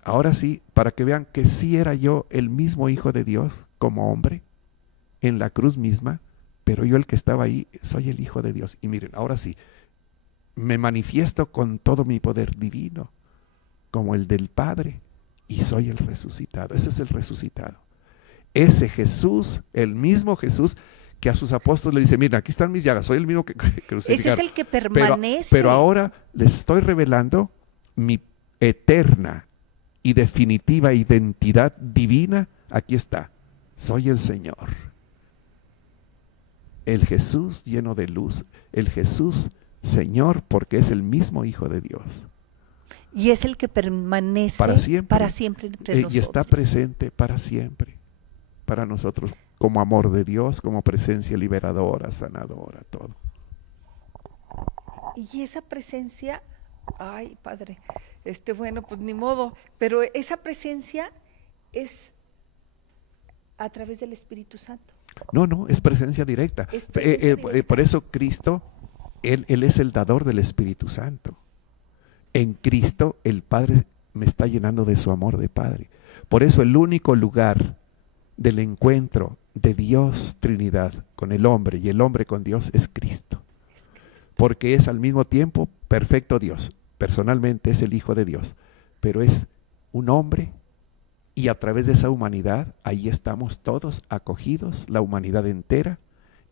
ahora sí, para que vean que sí era yo el mismo Hijo de Dios como hombre, en la cruz misma, pero yo el que estaba ahí soy el Hijo de Dios. Y miren, ahora sí, me manifiesto con todo mi poder divino, como el del Padre, y soy el resucitado. Ese es el resucitado. Ese Jesús, el mismo Jesús, que a sus apóstoles le dice, miren, aquí están mis llagas, soy el mismo que crucificaron. Ese es el que permanece. Pero ahora les estoy revelando mi eterna y definitiva identidad divina. Aquí está, soy el Señor. El Jesús lleno de luz, el Jesús Señor, porque es el mismo Hijo de Dios. Y es el que permanece para siempre entre nosotros. Y está presente para siempre, para nosotros, como amor de Dios, como presencia liberadora, sanadora, todo. Y esa presencia, ay Padre, bueno, pues ni modo, pero esa presencia es a través del Espíritu Santo. No, es presencia directa. Por eso Cristo, Él es el dador del Espíritu Santo. En Cristo el Padre me está llenando de su amor de Padre. Por eso el único lugar del encuentro de Dios Trinidad con el hombre y el hombre con Dios es Cristo. Porque es al mismo tiempo perfecto Dios. Personalmente es el Hijo de Dios, pero es un hombre. Y a través de esa humanidad, ahí estamos todos acogidos, la humanidad entera,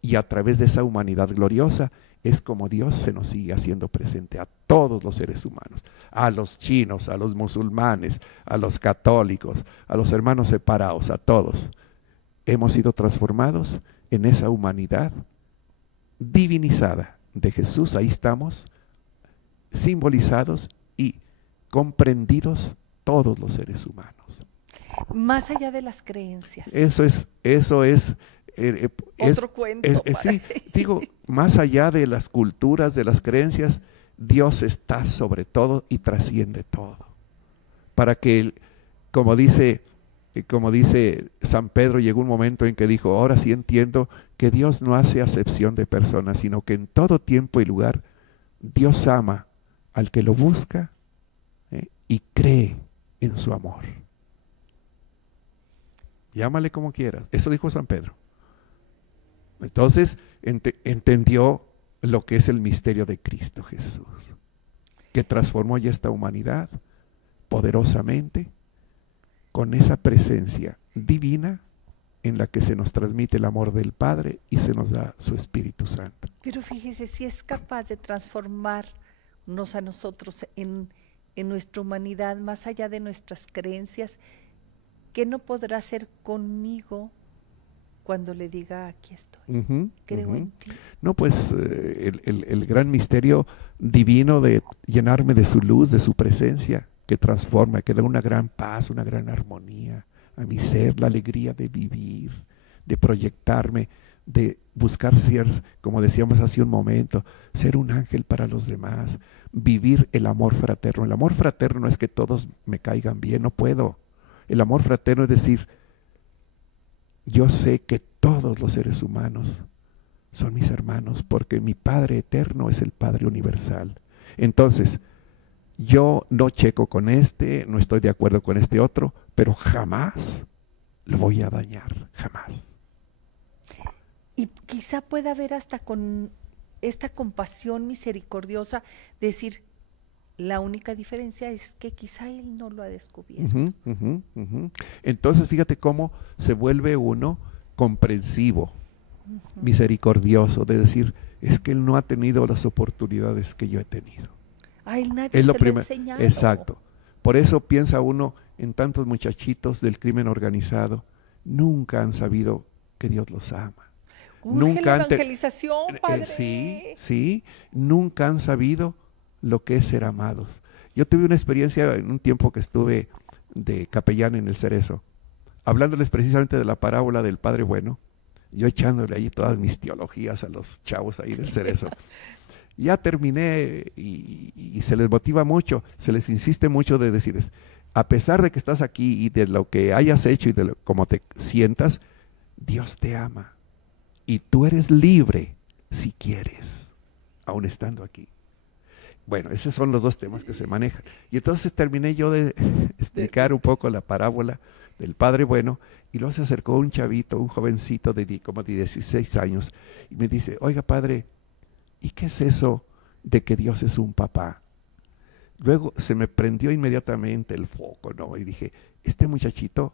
y a través de esa humanidad gloriosa, es como Dios se nos sigue haciendo presente a todos los seres humanos, a los chinos, a los musulmanes, a los católicos, a los hermanos separados, a todos. Hemos sido transformados en esa humanidad divinizada de Jesús, ahí estamos, simbolizados y comprendidos todos los seres humanos. Más allá de las creencias. Eso es otro cuento. Sí, digo, más allá de las culturas, de las creencias, Dios está sobre todo y trasciende todo. Para que, como dice San Pedro, llegó un momento en que dijo, ahora sí entiendo que Dios no hace acepción de personas, sino que en todo tiempo y lugar Dios ama al que lo busca y cree en su amor. Llámale como quieras. Eso dijo San Pedro. Entonces entendió lo que es el misterio de Cristo Jesús, que transformó ya esta humanidad poderosamente con esa presencia divina en la que se nos transmite el amor del Padre y se nos da su Espíritu Santo. Pero fíjese, si es capaz de transformarnos a nosotros en nuestra humanidad, más allá de nuestras creencias, ¿qué no podrá hacer conmigo cuando le diga aquí estoy? Creo en ti. No, pues el gran misterio divino de llenarme de su luz, de su presencia, que transforma, que da una gran paz, una gran armonía a mi ser, la alegría de vivir, de proyectarme de buscar ser, como decíamos hace un momento, ser un ángel para los demás, vivir el amor fraterno. El amor fraterno no es que todos me caigan bien, no puedo. El amor fraterno es decir, yo sé que todos los seres humanos son mis hermanos, porque mi Padre eterno es el Padre universal. Entonces, yo no checo con este, no estoy de acuerdo con este otro, pero jamás lo voy a dañar, jamás. Y quizá pueda haber hasta con esta compasión misericordiosa, decir, la única diferencia es que quizá él no lo ha descubierto. Entonces, fíjate cómo se vuelve uno comprensivo, misericordioso, de decir, es que él no ha tenido las oportunidades que yo he tenido. A él nadie Es se lo lo ha enseñado. Exacto. Por eso piensa uno en tantos muchachitos del crimen organizado, nunca han sabido que Dios los ama. Urge la evangelización, padre. Sí, nunca han sabido lo que es ser amados. Yo tuve una experiencia en un tiempo que estuve de capellán en el Cerezo, hablándoles precisamente de la parábola del Padre Bueno, yo echándole ahí todas mis teologías a los chavos ahí del Cerezo. Ya terminé y se les motiva mucho, se les insiste mucho de decirles, a pesar de que estás aquí y de lo que hayas hecho y de cómo te sientas, Dios te ama. Y tú eres libre si quieres, aún estando aquí. Bueno, esos son los dos temas que se manejan. Y entonces terminé yo de explicar un poco la parábola del Padre Bueno, y luego se acercó un chavito, un jovencito de como de 16 años, y me dice, oiga padre, ¿y qué es eso de que Dios es un papá? Luego se me prendió inmediatamente el foco, ¿no? Y dije, este muchachito,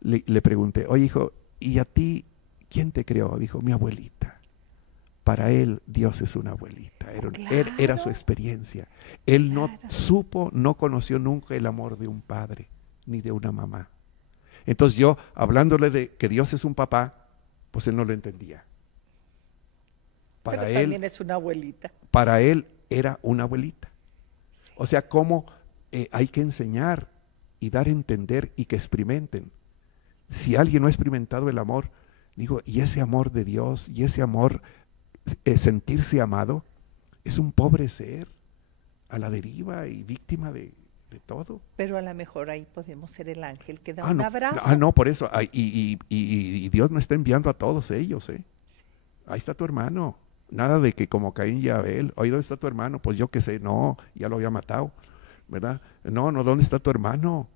le pregunté, oye hijo, ¿y a ti quién te creó? Dijo, mi abuelita. Para él, Dios es una abuelita, era su experiencia. Él no supo, no conoció nunca el amor de un padre, ni de una mamá. Entonces yo, hablándole de que Dios es un papá, pues él no lo entendía. Pero también es una abuelita. Para él era una abuelita. Sí. O sea, cómo hay que enseñar y dar a entender y que experimenten. Si alguien no ha experimentado el amor, digo, y ese amor de Dios, y ese amor, sentirse amado, es un pobre ser a la deriva y víctima de todo. Pero a lo mejor ahí podemos ser el ángel que da un abrazo. No, por eso. Y Dios me está enviando a todos ellos. Sí. Ahí está tu hermano. Nada de que como Caín y Abel, oye, ¿dónde está tu hermano? Pues yo qué sé, no, ya lo había matado, ¿verdad? No, ¿dónde está tu hermano?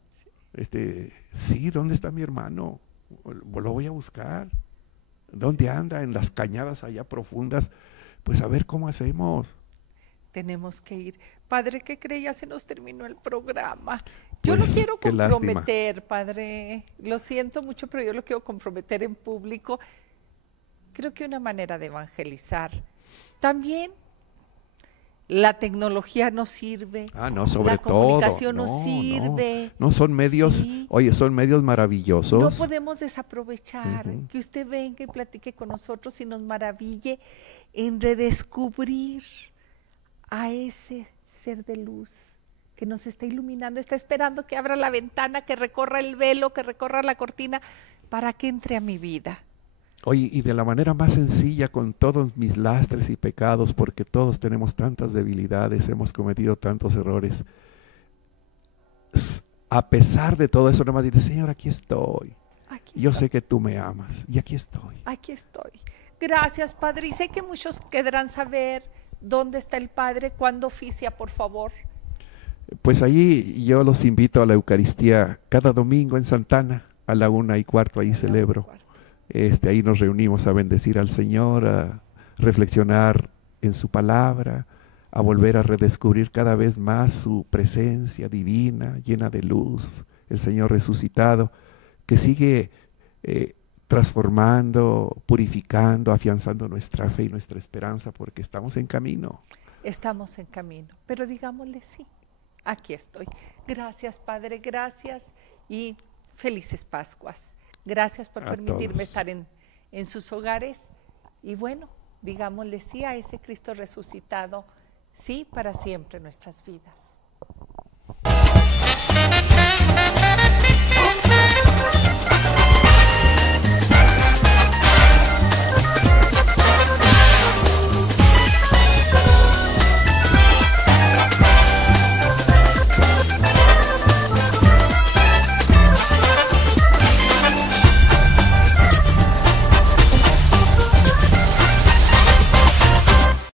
Sí, ¿dónde está mi hermano? Lo voy a buscar. ¿Dónde anda? En las cañadas allá profundas. Pues a ver cómo hacemos. Tenemos que ir. Padre, ¿qué cree? Ya se nos terminó el programa. Yo Pues, lo quiero qué comprometer, lástima. padre. Lo siento mucho, pero yo lo quiero comprometer en público. Creo que una manera de evangelizar. También la tecnología nos sirve. No, sobre la todo. comunicación nos sirve. No, son medios, Sí. oye, son medios maravillosos. No podemos desaprovechar que usted venga y platique con nosotros y nos maraville en redescubrir a ese ser de luz que nos está iluminando, está esperando que abra la ventana, que recorra el velo, que recorra la cortina para que entre a mi vida. Oye, y de la manera más sencilla, con todos mis lastres y pecados, porque todos tenemos tantas debilidades, hemos cometido tantos errores. A pesar de todo eso, nomás diré, Señor, aquí estoy. Yo sé que tú me amas y aquí estoy. Aquí estoy. Gracias, Padre. Y sé que muchos querrán saber dónde está el Padre, cuándo oficia, por favor. Pues allí yo los invito a la Eucaristía cada domingo en Santana, a la 1:15, ahí celebro. Ahí nos reunimos a bendecir al Señor, a reflexionar en su palabra, a volver a redescubrir cada vez más su presencia divina, llena de luz, el Señor resucitado, que sigue transformando, purificando, afianzando nuestra fe y nuestra esperanza, porque estamos en camino. Estamos en camino, pero digámosle sí, aquí estoy. Gracias, Padre, gracias y felices Pascuas. Gracias por permitirme estar en sus hogares y bueno, digámosle sí a ese Cristo resucitado, sí para siempre en nuestras vidas.